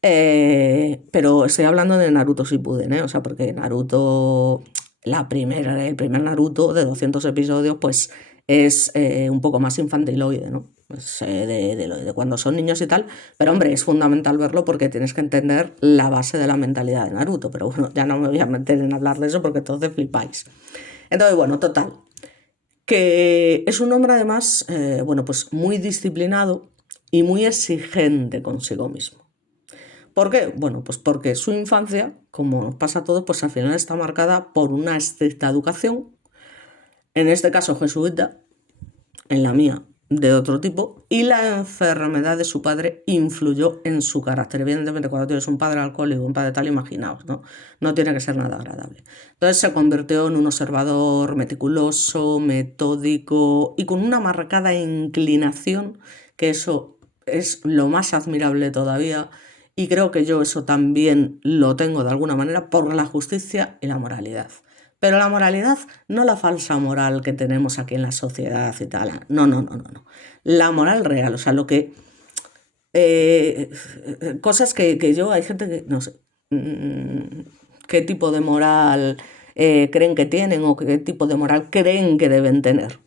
Pero estoy hablando de Naruto Shippuden, ¿eh? O sea, porque Naruto, el primer Naruto de 200 episodios, pues es un poco más infantiloide, ¿no? Pues, de cuando son niños y tal, pero hombre, es fundamental verlo porque tienes que entender la base de la mentalidad de Naruto, pero bueno, ya no me voy a meter en hablar de eso porque entonces flipáis. Entonces, bueno, total, que es un hombre además, bueno, pues muy disciplinado y muy exigente consigo mismo. ¿Por qué? Bueno, pues porque su infancia, como nos pasa a todos, pues al final está marcada por una estricta educación, en este caso jesuita, en la mía de otro tipo, y la enfermedad de su padre influyó en su carácter. Evidentemente, cuando tienes un padre alcohólico, un padre tal, imaginaos, ¿no? No tiene que ser nada agradable. Entonces se convirtió en un observador meticuloso, metódico y con una marcada inclinación, que eso es lo más admirable todavía, y creo que yo eso también lo tengo de alguna manera por la justicia y la moralidad. Pero la moralidad, no la falsa moral que tenemos aquí en la sociedad y tal. No. La moral real, o sea, lo que... cosas que yo, hay gente que, no sé, qué tipo de moral creen que tienen o qué tipo de moral creen que deben tener.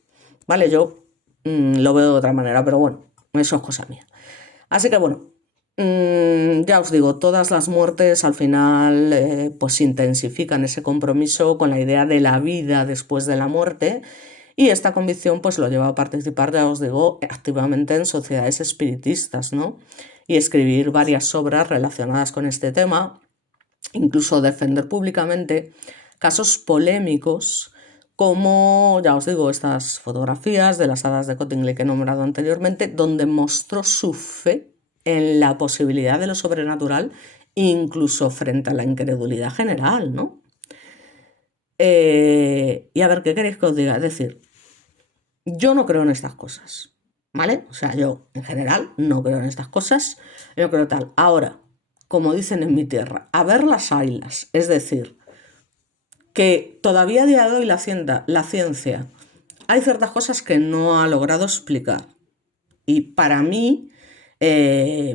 ¿Vale? Yo lo veo de otra manera, pero bueno, eso es cosa mía. Así que bueno, ya os digo, todas las muertes al final pues intensifican ese compromiso con la idea de la vida después de la muerte y esta convicción pues lo lleva a participar, ya os digo, activamente en sociedades espiritistas, ¿no? Y escribir varias obras relacionadas con este tema, incluso defender públicamente casos polémicos, como, ya os digo, estas fotografías de las hadas de Cottingley que he nombrado anteriormente, donde mostró su fe en la posibilidad de lo sobrenatural, incluso frente a la incredulidad general, ¿no? Y a ver, ¿qué queréis que os diga? Es decir, yo no creo en estas cosas, ¿vale? O sea, yo en general no creo en estas cosas, yo creo tal. Ahora, como dicen en mi tierra, a ver las haylas, es decir, que todavía a día de hoy la ciencia hay ciertas cosas que no ha logrado explicar. Y para mí,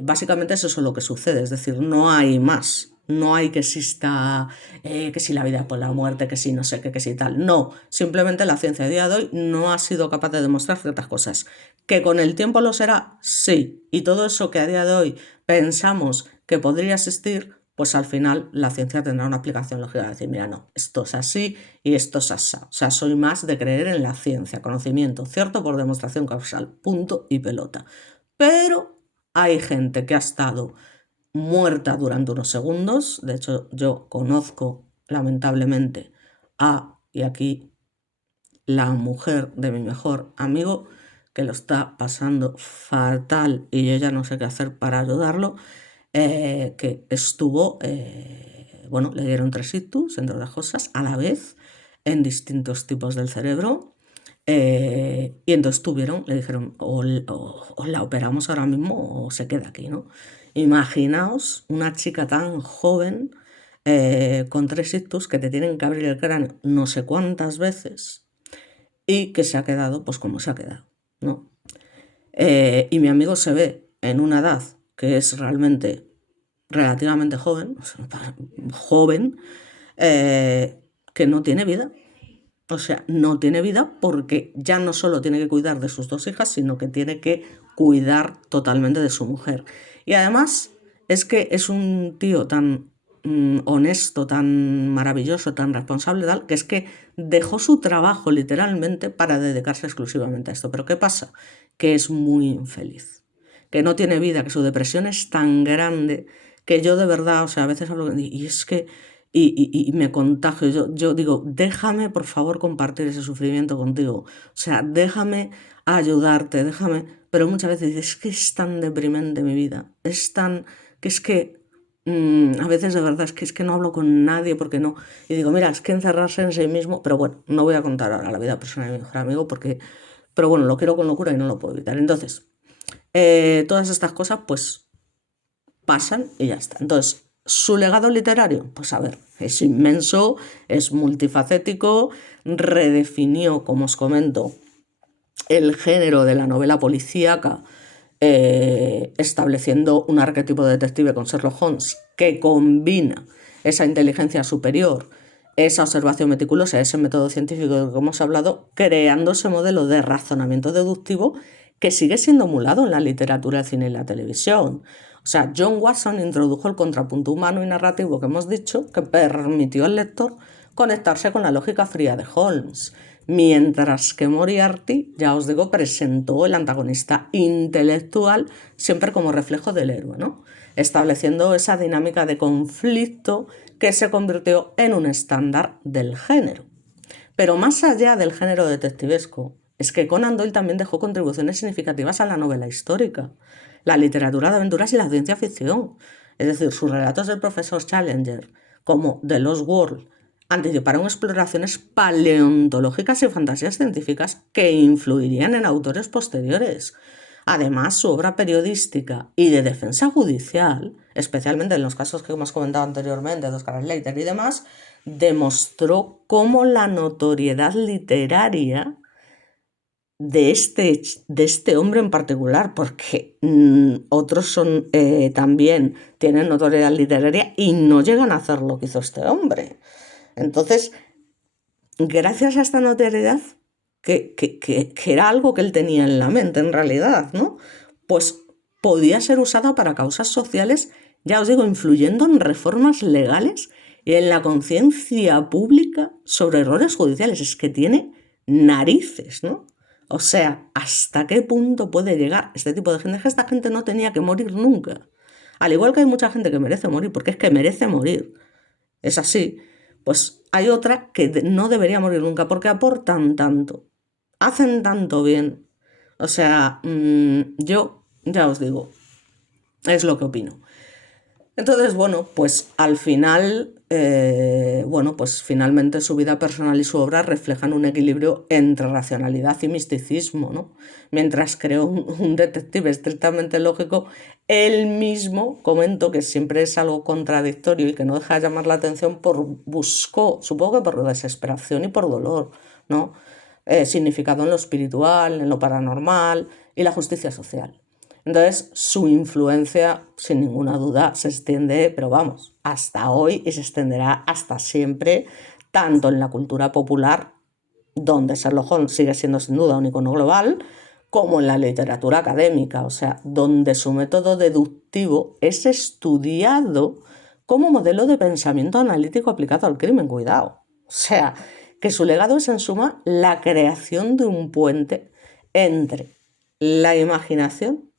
básicamente es eso lo que sucede, es decir, no hay más. No hay que exista que si la vida después de la muerte, que si no sé qué, que si tal. No, simplemente la ciencia a día de hoy no ha sido capaz de demostrar ciertas cosas. ¿Que con el tiempo lo será? Sí. Y todo eso que a día de hoy pensamos que podría existir, pues al final la ciencia tendrá una aplicación lógica de decir, mira, no, esto es así y esto es así. O sea, soy más de creer en la ciencia, conocimiento, cierto por demostración causal, punto y pelota. Pero hay gente que ha estado muerta durante unos segundos. De hecho, yo conozco, lamentablemente, y aquí, la mujer de mi mejor amigo, que lo está pasando fatal y yo ya no sé qué hacer para ayudarlo, que estuvo, bueno, le dieron 3 ictus, entre otras cosas, a la vez, en distintos tipos del cerebro. Y entonces le dijeron, o la operamos ahora mismo o se queda aquí, ¿no? Imaginaos una chica tan joven con 3 ictus que te tienen que abrir el cráneo no sé cuántas veces y que se ha quedado pues como se ha quedado, ¿no? Y mi amigo se ve en una edad que es realmente relativamente joven, joven, que no tiene vida. O sea, no tiene vida porque ya no solo tiene que cuidar de sus 2 hijas, sino que tiene que cuidar totalmente de su mujer. Y además es que es un tío tan honesto, tan maravilloso, tan responsable, tal, que es que dejó su trabajo literalmente para dedicarse exclusivamente a esto. Pero ¿qué pasa? Que es muy infeliz, que no tiene vida, que su depresión es tan grande que yo de verdad, o sea, a veces hablo y es que y me contagio. Yo digo, déjame por favor compartir ese sufrimiento contigo. O sea, déjame ayudarte, déjame. Pero muchas veces dices, es que es tan deprimente mi vida. Es tan. Que es que. A veces de verdad es que no hablo con nadie porque no. Y digo, mira, es que encerrarse en sí mismo. Pero bueno, no voy a contar ahora la vida personal de mi mejor amigo porque. Pero bueno, lo quiero con locura y no lo puedo evitar. Entonces, todas estas cosas, pues pasan y ya está. Entonces, su legado literario, pues a ver, es inmenso, es multifacético, redefinió, como os comento, el género de la novela policíaca, estableciendo un arquetipo de detective con Sherlock Holmes que combina esa inteligencia superior, esa observación meticulosa, ese método científico del que hemos hablado, creando ese modelo de razonamiento deductivo que sigue siendo emulado en la literatura, el cine y la televisión. O sea, John Watson introdujo el contrapunto humano y narrativo que hemos dicho, que permitió al lector conectarse con la lógica fría de Holmes, mientras que Moriarty, ya os digo, presentó el antagonista intelectual siempre como reflejo del héroe, ¿no? Estableciendo esa dinámica de conflicto que se convirtió en un estándar del género. Pero más allá del género detectivesco, es que Conan Doyle también dejó contribuciones significativas a la novela histórica, la literatura de aventuras y la ciencia ficción. Es decir, sus relatos del profesor Challenger, como The Lost World, anticiparon exploraciones paleontológicas y fantasías científicas que influirían en autores posteriores. Además, su obra periodística y de defensa judicial, especialmente en los casos que hemos comentado anteriormente, de Oscar Slater y demás, demostró cómo la notoriedad literaria de este hombre en particular, porque otros son también tienen notoriedad literaria y no llegan a hacer lo que hizo este hombre. Entonces, gracias a esta notoriedad, que era algo que él tenía en la mente en realidad, ¿no? Pues podía ser usada para causas sociales, ya os digo, influyendo en reformas legales y en la conciencia pública sobre errores judiciales. Es que tiene narices, ¿no? O sea, ¿hasta qué punto puede llegar este tipo de gente? Es que esta gente no tenía que morir nunca. Al igual que hay mucha gente que merece morir, porque es que merece morir. Es así. Pues hay otra que no debería morir nunca porque aportan tanto, hacen tanto bien. O sea, yo ya os digo, es lo que opino. Entonces, bueno, pues al final, pues finalmente su vida personal y su obra reflejan un equilibrio entre racionalidad y misticismo, ¿no? Mientras creó un detective estrictamente lógico, él mismo comentó que siempre es algo contradictorio y que no deja de llamar la atención buscó, supongo que por desesperación y por dolor, ¿no? Significado en lo espiritual, en lo paranormal y la justicia social. Entonces, su influencia, sin ninguna duda, se extiende, pero vamos, hasta hoy y se extenderá hasta siempre, tanto en la cultura popular, donde Sherlock Holmes sigue siendo sin duda un icono global, como en la literatura académica, o sea, donde su método deductivo es estudiado como modelo de pensamiento analítico aplicado al crimen, cuidado. O sea, que su legado es en suma la creación de un puente entre la imaginación,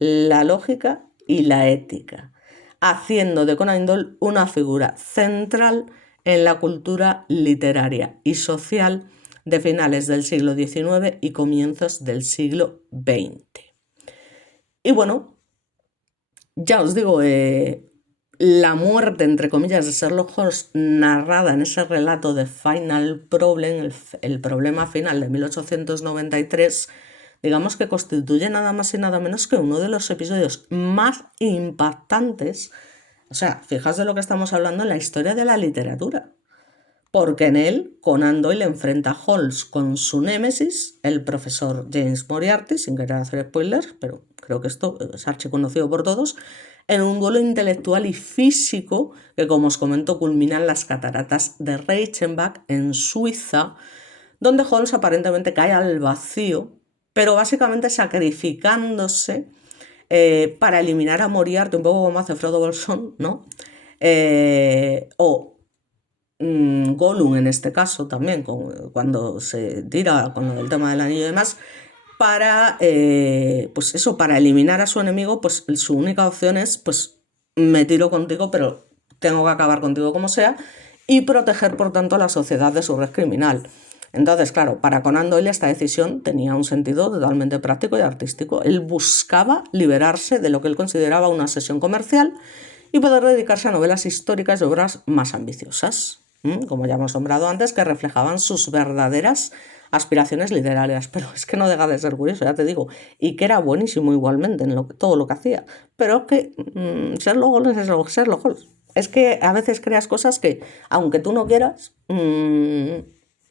la lógica y la ética, haciendo de Conan Doyle una figura central en la cultura literaria y social de finales del siglo XIX y comienzos del siglo XX. Y bueno, ya os digo, la muerte, entre comillas, de Sherlock Holmes, narrada en ese relato de Final Problem, el problema final de 1893, digamos que constituye nada más y nada menos que uno de los episodios más impactantes, o sea, fijaos de lo que estamos hablando en la historia de la literatura, porque en él Conan Doyle enfrenta a Holmes con su némesis, el profesor James Moriarty, sin querer hacer spoilers, pero creo que esto es archiconocido por todos, en un duelo intelectual y físico que, como os comento, culmina en las cataratas de Reichenbach, en Suiza, donde Holmes aparentemente cae al vacío, pero básicamente sacrificándose para eliminar a Moriarty, un poco como hace Frodo Bolsón, ¿no? O Gollum en este caso también, cuando se tira con lo del tema del anillo y demás, para, pues eso, para eliminar a su enemigo, pues su única opción es, pues me tiro contigo, pero tengo que acabar contigo como sea, y proteger, por tanto, a la sociedad de su red criminal. Entonces, claro, para Conan Doyle esta decisión tenía un sentido totalmente práctico y artístico. Él buscaba liberarse de lo que él consideraba una obsesión comercial y poder dedicarse a novelas históricas y obras más ambiciosas, como ya hemos nombrado antes, que reflejaban sus verdaderas aspiraciones literarias. Pero es que no deja de ser curioso, ya te digo, y que era buenísimo igualmente en todo lo que hacía. Pero que Sherlock Holmes es Sherlock Holmes. Es que a veces creas cosas que, aunque tú no quieras,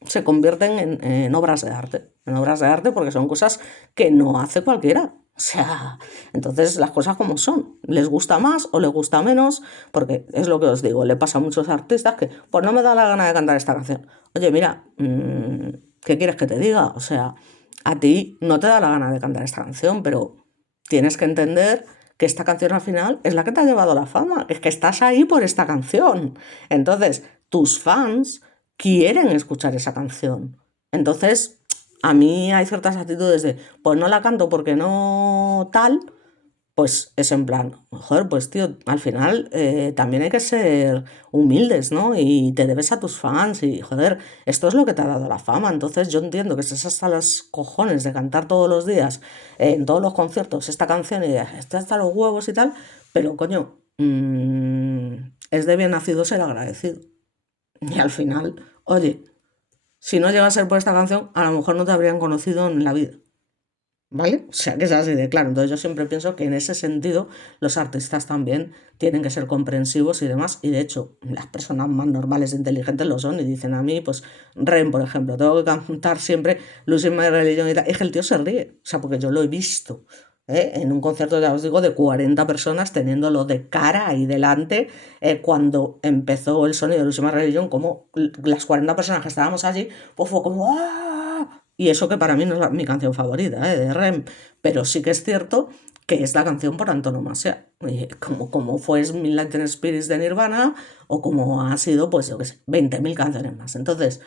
se convierten en obras de arte. En obras de arte porque son cosas que no hace cualquiera. O sea, entonces las cosas como son. Les gusta más o les gusta menos, porque es lo que os digo, le pasa a muchos artistas que, pues no me da la gana de cantar esta canción. Oye, mira, ¿qué quieres que te diga? O sea, a ti no te da la gana de cantar esta canción, pero tienes que entender que esta canción al final es la que te ha llevado a la fama. Es que estás ahí por esta canción. Entonces, tus fans quieren escuchar esa canción. Entonces, a mí hay ciertas actitudes de, pues no la canto porque no tal, pues es en plan, joder, pues tío, al final también hay que ser humildes, ¿no? Y te debes a tus fans y, joder, esto es lo que te ha dado la fama. Entonces yo entiendo que estés hasta los cojones de cantar todos los días, en todos los conciertos, esta canción y estás hasta los huevos y tal, pero coño, es de bien nacido ser agradecido. Y al final, oye, si no llega a ser por esta canción, a lo mejor no te habrían conocido en la vida. ¿Vale? O sea, que es así de claro. Entonces yo siempre pienso que en ese sentido los artistas también tienen que ser comprensivos y demás. Y de hecho, las personas más normales e inteligentes lo son y dicen a mí, pues, Ren, por ejemplo, tengo que cantar siempre Losing My Religion y tal. Es que el tío se ríe. O sea, porque yo lo he visto. En un concierto, ya os digo, de 40 personas teniéndolo de cara ahí delante, cuando empezó el sonido de Losing My Religion, como las 40 personas que estábamos allí, pues fue como ¡ah! Y eso que para mí no es mi canción favorita, de Rem, pero sí que es cierto que es la canción por antonomasia, como fue Midnight Spirits de Nirvana o como ha sido, pues yo qué sé, 20.000 canciones más. Entonces,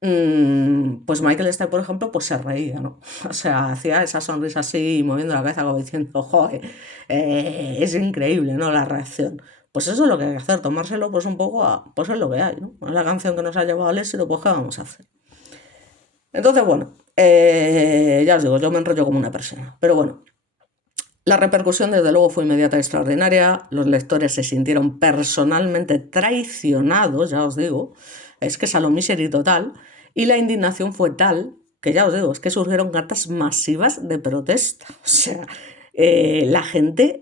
pues Michael Stipe, por ejemplo, pues se reía, ¿no? O sea, hacía esa sonrisa así, moviendo la cabeza como diciendo, joder, es increíble, ¿no? La reacción. Pues eso es lo que hay que hacer, tomárselo pues un poco a, pues es lo que hay, ¿no? Es la canción que nos ha llevado al éxito, pues ¿qué vamos a hacer? Entonces, bueno, ya os digo, yo me enrollo como una persona, pero bueno, la repercusión desde luego fue inmediata y extraordinaria, los lectores se sintieron personalmente traicionados, ya os digo, es que saló miseria total, y la indignación fue tal que ya os digo, es que surgieron cartas masivas de protesta, o sea, la gente,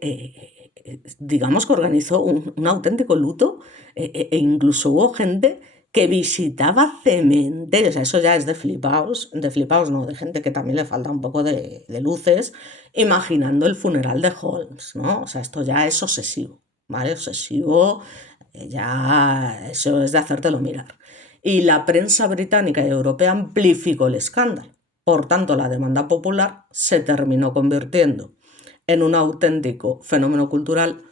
digamos que organizó un auténtico luto, e incluso hubo gente que visitaba cementerios, o sea, eso ya es de flipaos no, de gente que también le falta un poco de luces, imaginando el funeral de Holmes, ¿no? O sea, esto ya es obsesivo, ¿vale? Obsesivo, ya eso es de hacértelo mirar. Y la prensa británica y europea amplificó el escándalo. Por tanto, la demanda popular se terminó convirtiendo en un auténtico fenómeno cultural,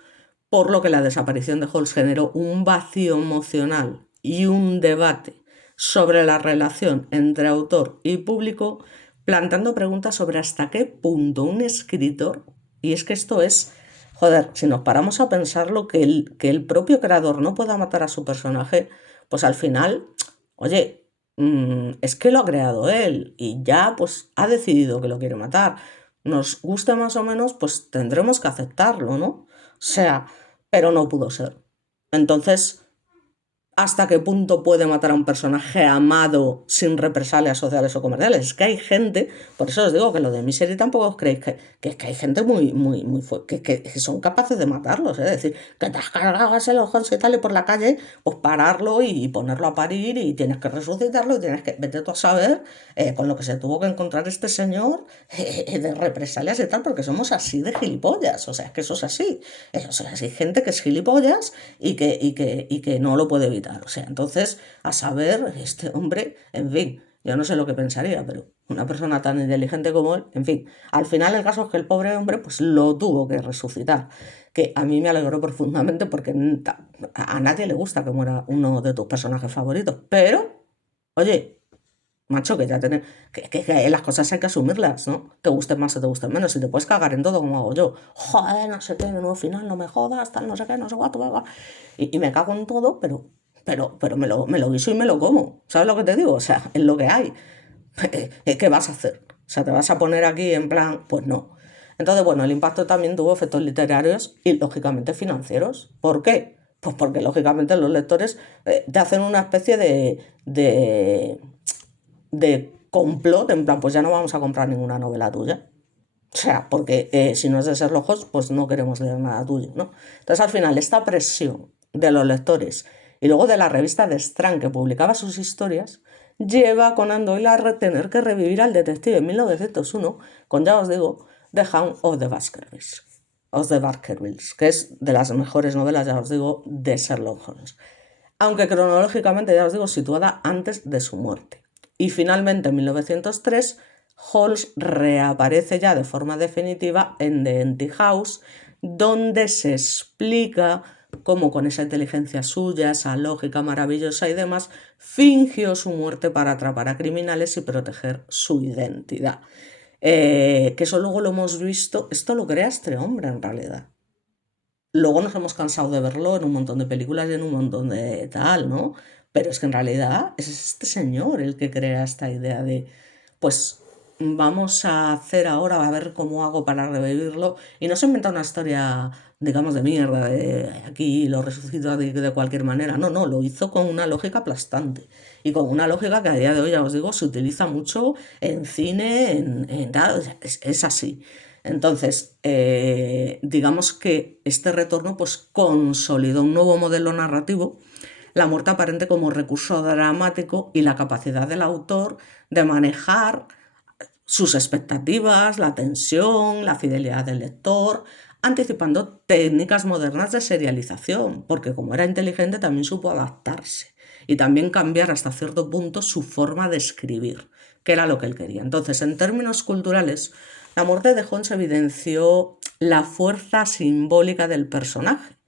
por lo que la desaparición de Holmes generó un vacío emocional y un debate sobre la relación entre autor y público, planteando preguntas sobre hasta qué punto un escritor, y es que esto es, joder, si nos paramos a pensarlo, que el propio creador no pueda matar a su personaje, pues al final, oye, es que lo ha creado él y ya pues ha decidido que lo quiere matar. Nos guste más o menos, pues tendremos que aceptarlo, ¿no? O sea, pero no pudo ser. Entonces, ¿hasta qué punto puede matar a un personaje amado sin represalias sociales o comerciales? Es que hay gente, por eso os digo que lo de Misery tampoco os creéis que hay gente muy fuerte, que son capaces de matarlos, es decir, que te has cargado ese Holmes y tal y por la calle, pues pararlo y ponerlo a parir y tienes que resucitarlo y tienes que, vete tú a saber con lo que se tuvo que encontrar este señor de represalias y tal, porque somos así de gilipollas, o sea, es que eso es así. O sea, hay gente que es gilipollas y que no lo puede evitar. O sea, entonces, a saber, este hombre, en fin, yo no sé lo que pensaría, pero una persona tan inteligente como él, en fin, al final el caso es que el pobre hombre pues lo tuvo que resucitar, que a mí me alegró profundamente porque a nadie le gusta que muera uno de tus personajes favoritos, pero, oye, macho, que ya tenés, que las cosas hay que asumirlas, ¿no? Te gusten más o te gusten menos, y te puedes cagar en todo como hago yo. Joder, no sé qué, de nuevo final, no me jodas, tal, no sé qué, no sé cuánto, bla, bla. Y me cago en todo, pero me lo guiso y me lo como. ¿Sabes lo que te digo? O sea, es lo que hay. ¿Qué vas a hacer? O sea, ¿te vas a poner aquí en plan? Pues no. Entonces, bueno, el impacto también tuvo efectos literarios y, lógicamente, financieros. ¿Por qué? Pues porque, lógicamente, los lectores te hacen una especie de complot, en plan, pues ya no vamos a comprar ninguna novela tuya. O sea, porque si no es de Sherlock Holmes, pues no queremos leer nada tuyo, ¿no? Entonces, al final, esta presión de los lectores y luego de la revista de Strang que publicaba sus historias, lleva a Conan Doyle a tener que revivir al detective en 1901 con, ya os digo, The Hound of the Baskervilles, que es de las mejores novelas, ya os digo, de Sherlock Holmes, aunque cronológicamente, ya os digo, situada antes de su muerte. Y finalmente, en 1903, Holmes reaparece ya de forma definitiva en The Empty House, donde se explica cómo con esa inteligencia suya, esa lógica maravillosa y demás, fingió su muerte para atrapar a criminales y proteger su identidad. Que eso luego lo hemos visto, esto lo crea este hombre en realidad. Luego nos hemos cansado de verlo en un montón de películas y en un montón de tal, ¿no? Pero es que en realidad es este señor el que crea esta idea de, pues vamos a hacer ahora, a ver cómo hago para revivirlo. Y no se inventa una historia, digamos, de mierda, de aquí lo resucito de cualquier manera. No, no, lo hizo con una lógica aplastante. Y con una lógica que a día de hoy, ya os digo, se utiliza mucho en cine, en tal, es así. Entonces, digamos que este retorno pues, consolidó un nuevo modelo narrativo, la muerte aparente como recurso dramático y la capacidad del autor de manejar sus expectativas, la tensión, la fidelidad del lector, anticipando técnicas modernas de serialización, porque como era inteligente también supo adaptarse y también cambiar hasta cierto punto su forma de escribir, que era lo que él quería. Entonces, en términos culturales, la muerte de Holmes evidenció la fuerza simbólica del personaje.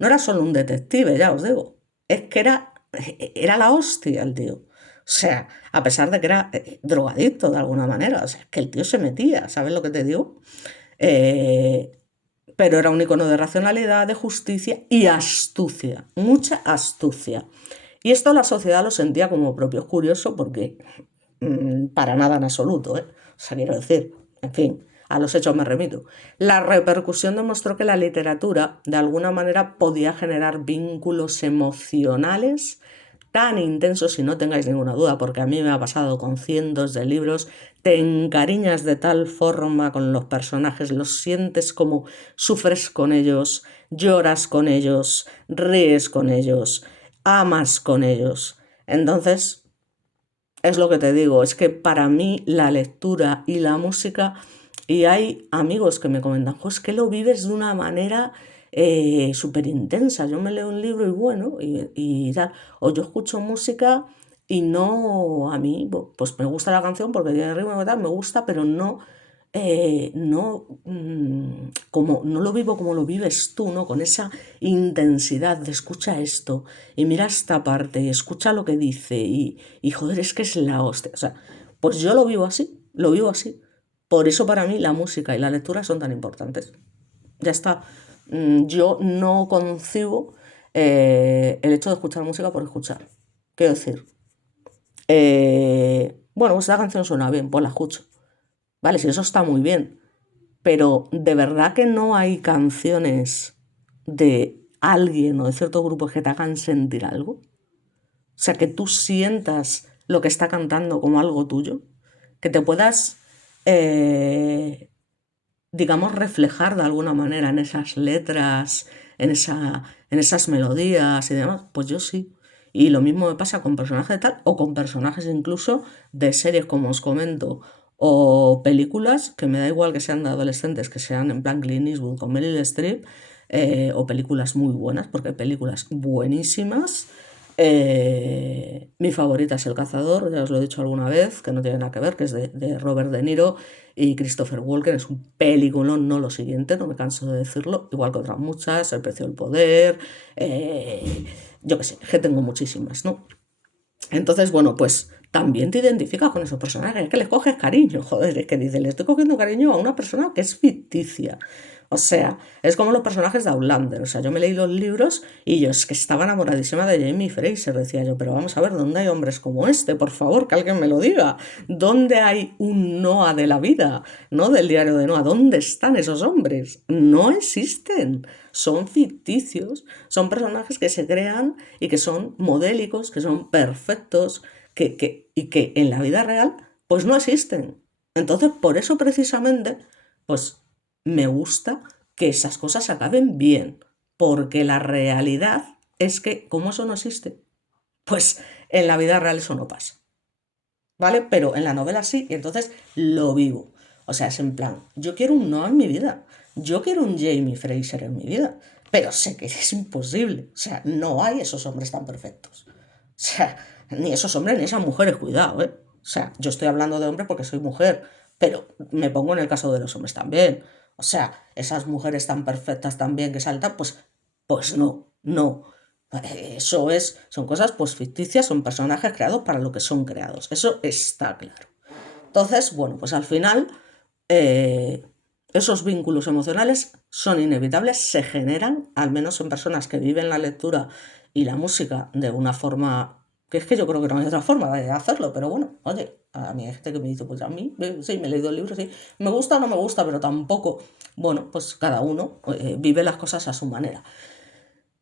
No era solo un detective, ya os digo, es que era la hostia el tío. O sea, a pesar de que era drogadicto de alguna manera, o sea, es que el tío se metía, ¿sabes lo que te digo? Eh, pero era un icono de racionalidad, de justicia y astucia, mucha astucia. Y esto la sociedad lo sentía como propio. Es curioso porque para nada en absoluto, ¿eh? O sea, quiero decir, en fin, a los hechos me remito. La repercusión demostró que la literatura, de alguna manera, podía generar vínculos emocionales tan intensos, y no tengáis ninguna duda, porque a mí me ha pasado con cientos de libros, te encariñas de tal forma con los personajes, los sientes como sufres con ellos, lloras con ellos, ríes con ellos, amas con ellos. Entonces, es lo que te digo, es que para mí la lectura y la música, y hay amigos que me comentan, es que lo vives de una manera súper intensa. Yo me leo un libro y bueno, y tal. O yo escucho música y no, a mí, pues me gusta la canción porque tiene ritmo y tal, me gusta, pero no, como, no lo vivo como lo vives tú, ¿no? Con esa intensidad de escucha esto y mira esta parte y escucha lo que dice y joder, es que es la hostia. O sea, pues yo lo vivo así, lo vivo así. Por eso para mí la música y la lectura son tan importantes. Ya está. Yo no concibo el hecho de escuchar música por escuchar. Quiero decir, bueno, pues esta canción suena bien, pues la escucho. Vale, sí, eso está muy bien. Pero de verdad que no hay canciones de alguien o de ciertos grupos que te hagan sentir algo. O sea, que tú sientas lo que está cantando como algo tuyo, que te puedas, eh, digamos, reflejar de alguna manera en esas letras, en esas melodías y demás. Pues yo sí. Y lo mismo me pasa con personajes de tal, o con personajes incluso de series, como os comento, o películas, que me da igual que sean de adolescentes, que sean en plan Clint Eastwood con Meryl Streep, o películas muy buenas, porque hay películas buenísimas. Mi favorita es El Cazador, ya os lo he dicho alguna vez, que no tiene nada que ver, que es de Robert De Niro y Christopher Walken. Es un peliculón, no lo siguiente, no me canso de decirlo, igual que otras muchas, El Precio del Poder, yo qué sé, que tengo muchísimas, ¿no? Entonces, bueno, pues también te identificas con esos personajes, es que les coges cariño, joder, es que dices, le estoy cogiendo cariño a una persona que es ficticia. O sea, es como los personajes de Outlander. O sea, yo me leí los libros y yo es que estaba enamoradísima de Jamie Fraser. Decía yo, pero vamos a ver, ¿dónde hay hombres como este? Por favor, que alguien me lo diga. ¿Dónde hay un Noah de la vida? ¿No? Del diario de Noah. ¿Dónde están esos hombres? No existen. Son ficticios. Son personajes que se crean y que son modélicos, que son perfectos, y que en la vida real, pues no existen. Entonces, por eso precisamente, pues me gusta que esas cosas acaben bien, porque la realidad es que, como eso no existe, pues en la vida real eso no pasa, ¿vale? Pero en la novela sí, y entonces lo vivo. O sea, es en plan, yo quiero un no en mi vida, yo quiero un Jamie Fraser en mi vida, pero sé que es imposible. O sea, no hay esos hombres tan perfectos. O sea, ni esos hombres ni esas mujeres, cuidado, ¿eh? O sea, yo estoy hablando de hombre porque soy mujer, pero me pongo en el caso de los hombres también. O sea, esas mujeres tan perfectas también que saltan, pues no, no. Eso es, son cosas pues ficticias, son personajes creados para lo que son creados. Eso está claro. Entonces, bueno, pues al final eh, esos vínculos emocionales son inevitables, se generan, al menos en personas que viven la lectura y la música de una forma que es que yo creo que no hay otra forma de hacerlo, pero bueno, oye, a mí hay gente que me dice, pues a mí, sí, me he leído el libro, sí, me gusta o no me gusta, pero tampoco, bueno, pues cada uno vive las cosas a su manera.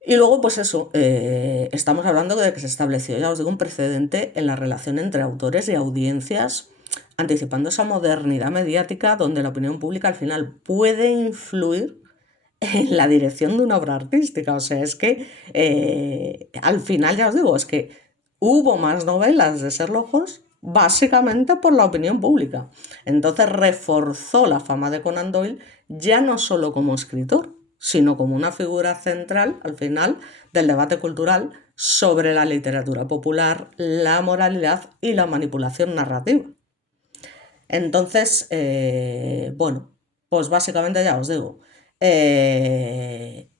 Y luego, pues eso, estamos hablando de que se estableció, ya os digo, un precedente en la relación entre autores y audiencias, anticipando esa modernidad mediática donde la opinión pública al final puede influir en la dirección de una obra artística. O sea, es que al final, ya os digo, es que hubo más novelas de Sherlock Holmes básicamente por la opinión pública. Entonces reforzó la fama de Conan Doyle ya no solo como escritor, sino como una figura central al final del debate cultural sobre la literatura popular, la moralidad y la manipulación narrativa. Entonces, bueno, pues básicamente ya os digo, eh,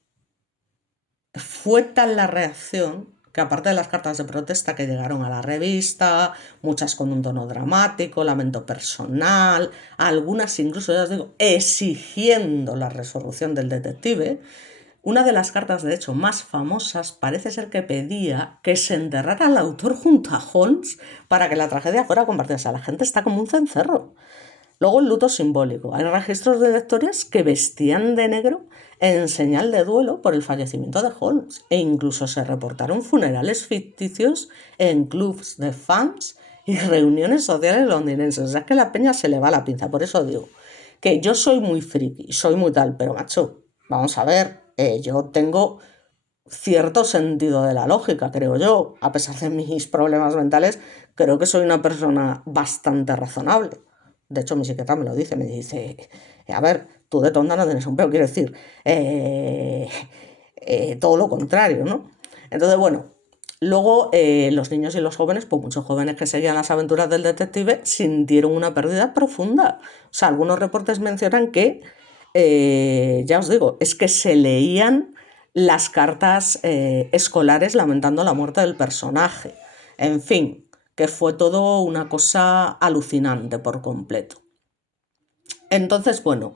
fue tal la reacción que aparte de las cartas de protesta que llegaron a la revista, muchas con un tono dramático, lamento personal, algunas incluso, ya os digo, exigiendo la resolución del detective, una de las cartas, de hecho, más famosas parece ser que pedía que se enterrara al autor junto a Holmes para que la tragedia fuera compartida. O sea, la gente está como un cencerro. Luego el luto simbólico. Hay registros de lectores que vestían de negro en señal de duelo por el fallecimiento de Holmes e incluso se reportaron funerales ficticios en clubs de fans y reuniones sociales londinenses. O sea, es que la peña se le va la pinza. Por eso digo que yo soy muy friki, soy muy tal, pero macho, vamos a ver, yo tengo cierto sentido de la lógica, creo yo. A pesar de mis problemas mentales, creo que soy una persona bastante razonable. De hecho, mi psiquiatra me lo dice, me dice, a ver, tú de tonta no tienes un pelo, quiero decir, todo lo contrario, ¿no? Entonces, bueno, luego los niños y los jóvenes, pues muchos jóvenes que seguían las aventuras del detective, sintieron una pérdida profunda. O sea, algunos reportes mencionan que, ya os digo, es que se leían las cartas escolares lamentando la muerte del personaje. En fin, que fue todo una cosa alucinante por completo. Entonces, bueno,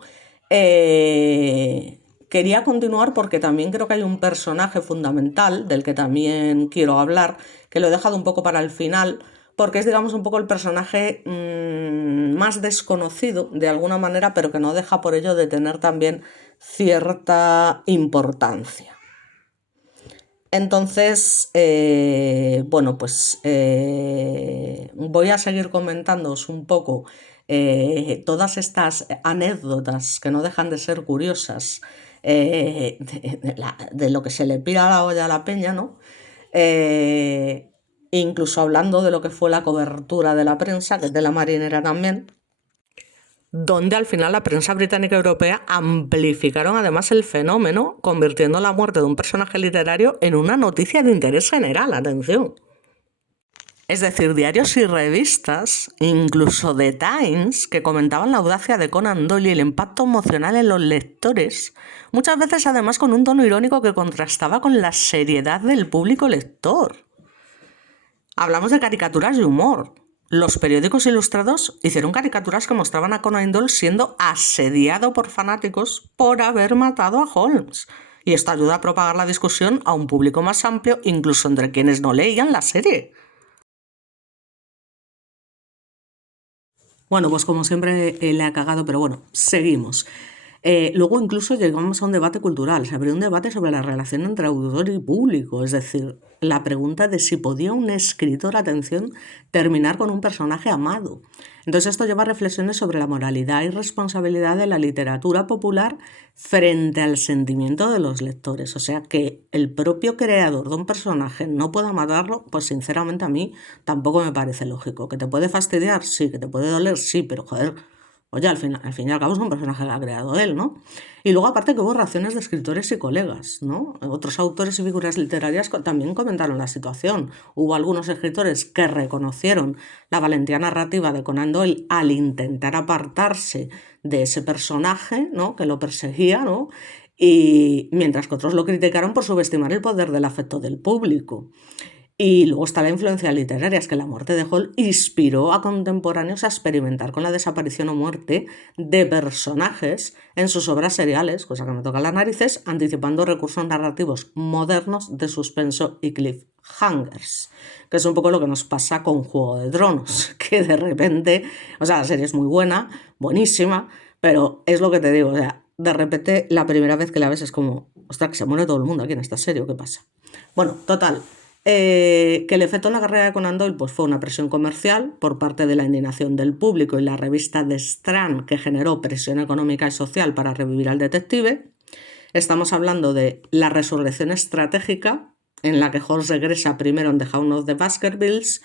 quería continuar porque también creo que hay un personaje fundamental del que también quiero hablar, que lo he dejado un poco para el final, porque es, digamos, un poco el personaje más desconocido de alguna manera, pero que no deja por ello de tener también cierta importancia. Entonces, bueno, pues voy a seguir comentándoos un poco todas estas anécdotas que no dejan de ser curiosas de lo que se le pira a la olla a la peña, ¿no? Incluso hablando de lo que fue la cobertura de la prensa, que es de la marinera también, donde al final la prensa británica y europea amplificaron además el fenómeno, convirtiendo la muerte de un personaje literario en una noticia de interés general, atención. Es decir, diarios y revistas, incluso The Times, que comentaban la audacia de Conan Doyle y el impacto emocional en los lectores, muchas veces además con un tono irónico que contrastaba con la seriedad del público lector. Hablamos de caricaturas de humor. Los periódicos ilustrados hicieron caricaturas que mostraban a Conan Doyle siendo asediado por fanáticos por haber matado a Holmes. Y esto ayuda a propagar la discusión a un público más amplio, incluso entre quienes no leían la serie. Bueno, pues como siempre le ha cagado, pero bueno, seguimos. Luego incluso llegamos a un debate cultural, se abrió un debate sobre la relación entre autor y público, es decir, la pregunta de si podía un escritor, atención, terminar con un personaje amado. Entonces esto lleva a reflexiones sobre la moralidad y responsabilidad de la literatura popular frente al sentimiento de los lectores. O sea, que el propio creador de un personaje no pueda matarlo, pues sinceramente a mí tampoco me parece lógico. ¿Que te puede fastidiar? Sí. ¿Que te puede doler? Sí, pero joder, oye, al fin y al cabo es un personaje que ha creado él, ¿no? Y luego aparte que hubo reacciones de escritores y colegas, ¿no? Otros autores y figuras literarias también comentaron la situación. Hubo algunos escritores que reconocieron la valentía narrativa de Conan Doyle al intentar apartarse de ese personaje, ¿no? Que lo perseguía, ¿no? Y mientras que otros lo criticaron por subestimar el poder del afecto del público. Y luego está la influencia literaria, es que la muerte de Hall inspiró a contemporáneos a experimentar con la desaparición o muerte de personajes en sus obras seriales, cosa que me toca las narices, anticipando recursos narrativos modernos de suspenso y cliffhangers, que es un poco lo que nos pasa con Juego de Tronos, que de repente, o sea, la serie es muy buena, buenísima, pero es lo que te digo, o sea, de repente la primera vez que la ves es como, ostras, que se muere todo el mundo aquí en esta serie, ¿o qué pasa? Bueno, total. Que el efecto en la carrera de Conan Doyle pues, fue una presión comercial por parte de la indignación del público y la revista The Strand, que generó presión económica y social para revivir al detective. Estamos hablando de la resurrección estratégica, en la que Holmes regresa primero en The Hound of the Baskervilles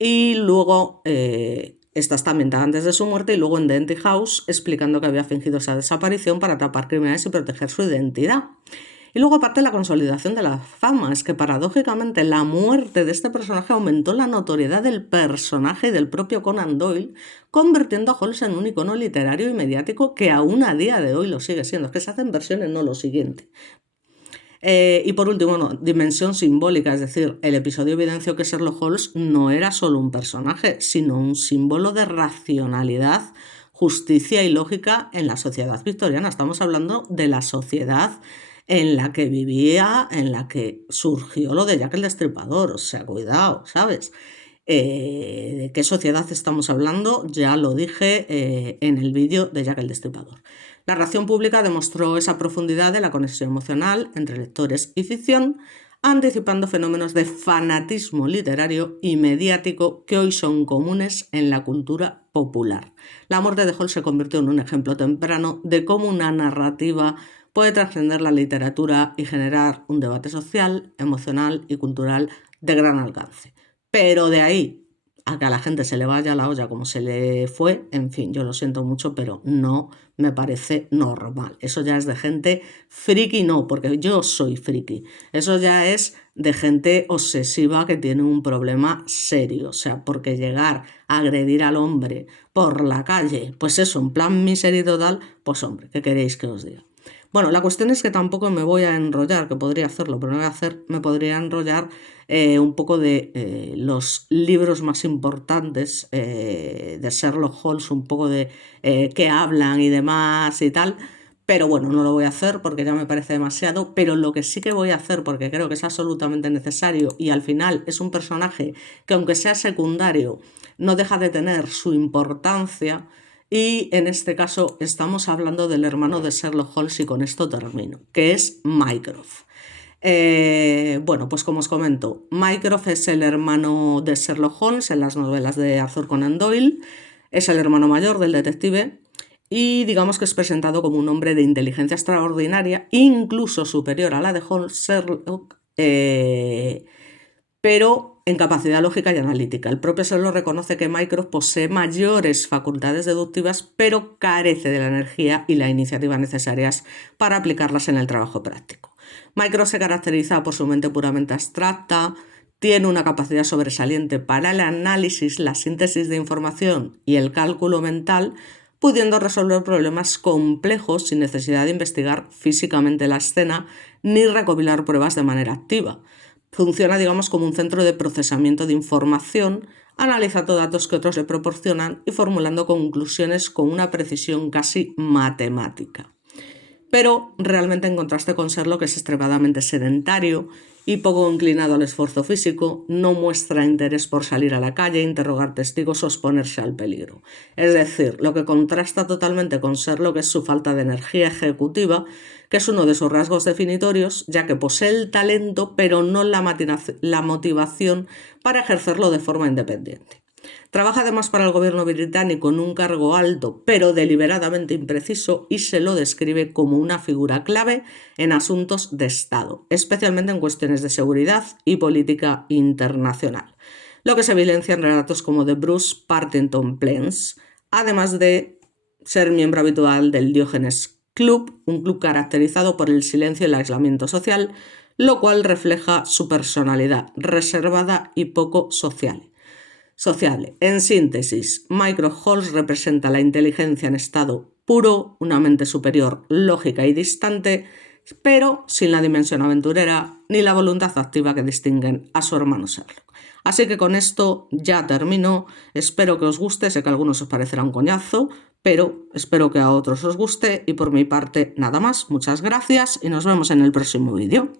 y luego esta está ambientada antes de su muerte y luego en The Empty House, explicando que había fingido esa desaparición para atrapar criminales y proteger su identidad. Y luego aparte la consolidación de la fama, es que paradójicamente la muerte de este personaje aumentó la notoriedad del personaje y del propio Conan Doyle, convirtiendo a Holmes en un icono literario y mediático que aún a día de hoy lo sigue siendo. Es que se hacen versiones, no lo siguiente. Y por último, dimensión simbólica, es decir, el episodio evidenció que Sherlock Holmes no era solo un personaje, sino un símbolo de racionalidad, justicia y lógica en la sociedad victoriana. Estamos hablando de la sociedad en la que vivía, en la que surgió lo de Jack el Destripador, o sea, cuidado, ¿sabes? ¿De qué sociedad estamos hablando? Ya lo dije en el vídeo de Jack el Destripador. La narración pública demostró esa profundidad de la conexión emocional entre lectores y ficción, anticipando fenómenos de fanatismo literario y mediático que hoy son comunes en la cultura popular. La muerte de Holmes se convirtió en un ejemplo temprano de cómo una narrativa puede trascender la literatura y generar un debate social, emocional y cultural de gran alcance. Pero de ahí a que a la gente se le vaya la olla como se le fue, en fin, yo lo siento mucho, pero no me parece normal. Eso ya es de gente friki, no, porque yo soy friki. Eso ya es de gente obsesiva que tiene un problema serio. O sea, porque llegar a agredir al hombre por la calle, pues eso, en plan miseria total, pues hombre, ¿qué queréis que os diga? Bueno, la cuestión es que tampoco me voy a enrollar, que podría hacerlo, pero no voy a hacer, me podría enrollar un poco de los libros más importantes de Sherlock Holmes, un poco de qué hablan y demás y tal. Pero bueno, no lo voy a hacer porque ya me parece demasiado. Pero lo que sí que voy a hacer, porque creo que es absolutamente necesario y al final es un personaje que aunque sea secundario, no deja de tener su importancia. Y en este caso estamos hablando del hermano de Sherlock Holmes y con esto termino, que es Mycroft. Bueno, pues como os comento, Mycroft es el hermano de Sherlock Holmes en las novelas de Arthur Conan Doyle, es el hermano mayor del detective y digamos que es presentado como un hombre de inteligencia extraordinaria, incluso superior a la de Holmes, Sherlock, pero en capacidad lógica y analítica. El propio Sherlock reconoce que Mycroft posee mayores facultades deductivas, pero carece de la energía y la iniciativa necesarias para aplicarlas en el trabajo práctico. Mycroft se caracteriza por su mente puramente abstracta, tiene una capacidad sobresaliente para el análisis, la síntesis de información y el cálculo mental, pudiendo resolver problemas complejos sin necesidad de investigar físicamente la escena ni recopilar pruebas de manera activa. Funciona, digamos, como un centro de procesamiento de información, analizando datos que otros le proporcionan y formulando conclusiones con una precisión casi matemática. Pero realmente en contraste con Sherlock, que es extremadamente sedentario y poco inclinado al esfuerzo físico, no muestra interés por salir a la calle, interrogar testigos o exponerse al peligro. Es decir, lo que contrasta totalmente con Sherlock es su falta de energía ejecutiva, que es uno de sus rasgos definitorios, ya que posee el talento pero no la motivación para ejercerlo de forma independiente. Trabaja además para el gobierno británico en un cargo alto, pero deliberadamente impreciso, y se lo describe como una figura clave en asuntos de Estado, especialmente en cuestiones de seguridad y política internacional, lo que se evidencia en relatos como The Bruce Partington Plans, además de ser miembro habitual del Diógenes Club, un club caracterizado por el silencio y el aislamiento social, lo cual refleja su personalidad reservada y poco sociable. En síntesis, Mycroft Holmes representa la inteligencia en estado puro, una mente superior, lógica y distante, pero sin la dimensión aventurera ni la voluntad activa que distinguen a su hermano Sherlock. Así que con esto ya termino. Espero que os guste, sé que a algunos os parecerá un coñazo, pero espero que a otros os guste y por mi parte nada más. Muchas gracias y nos vemos en el próximo vídeo.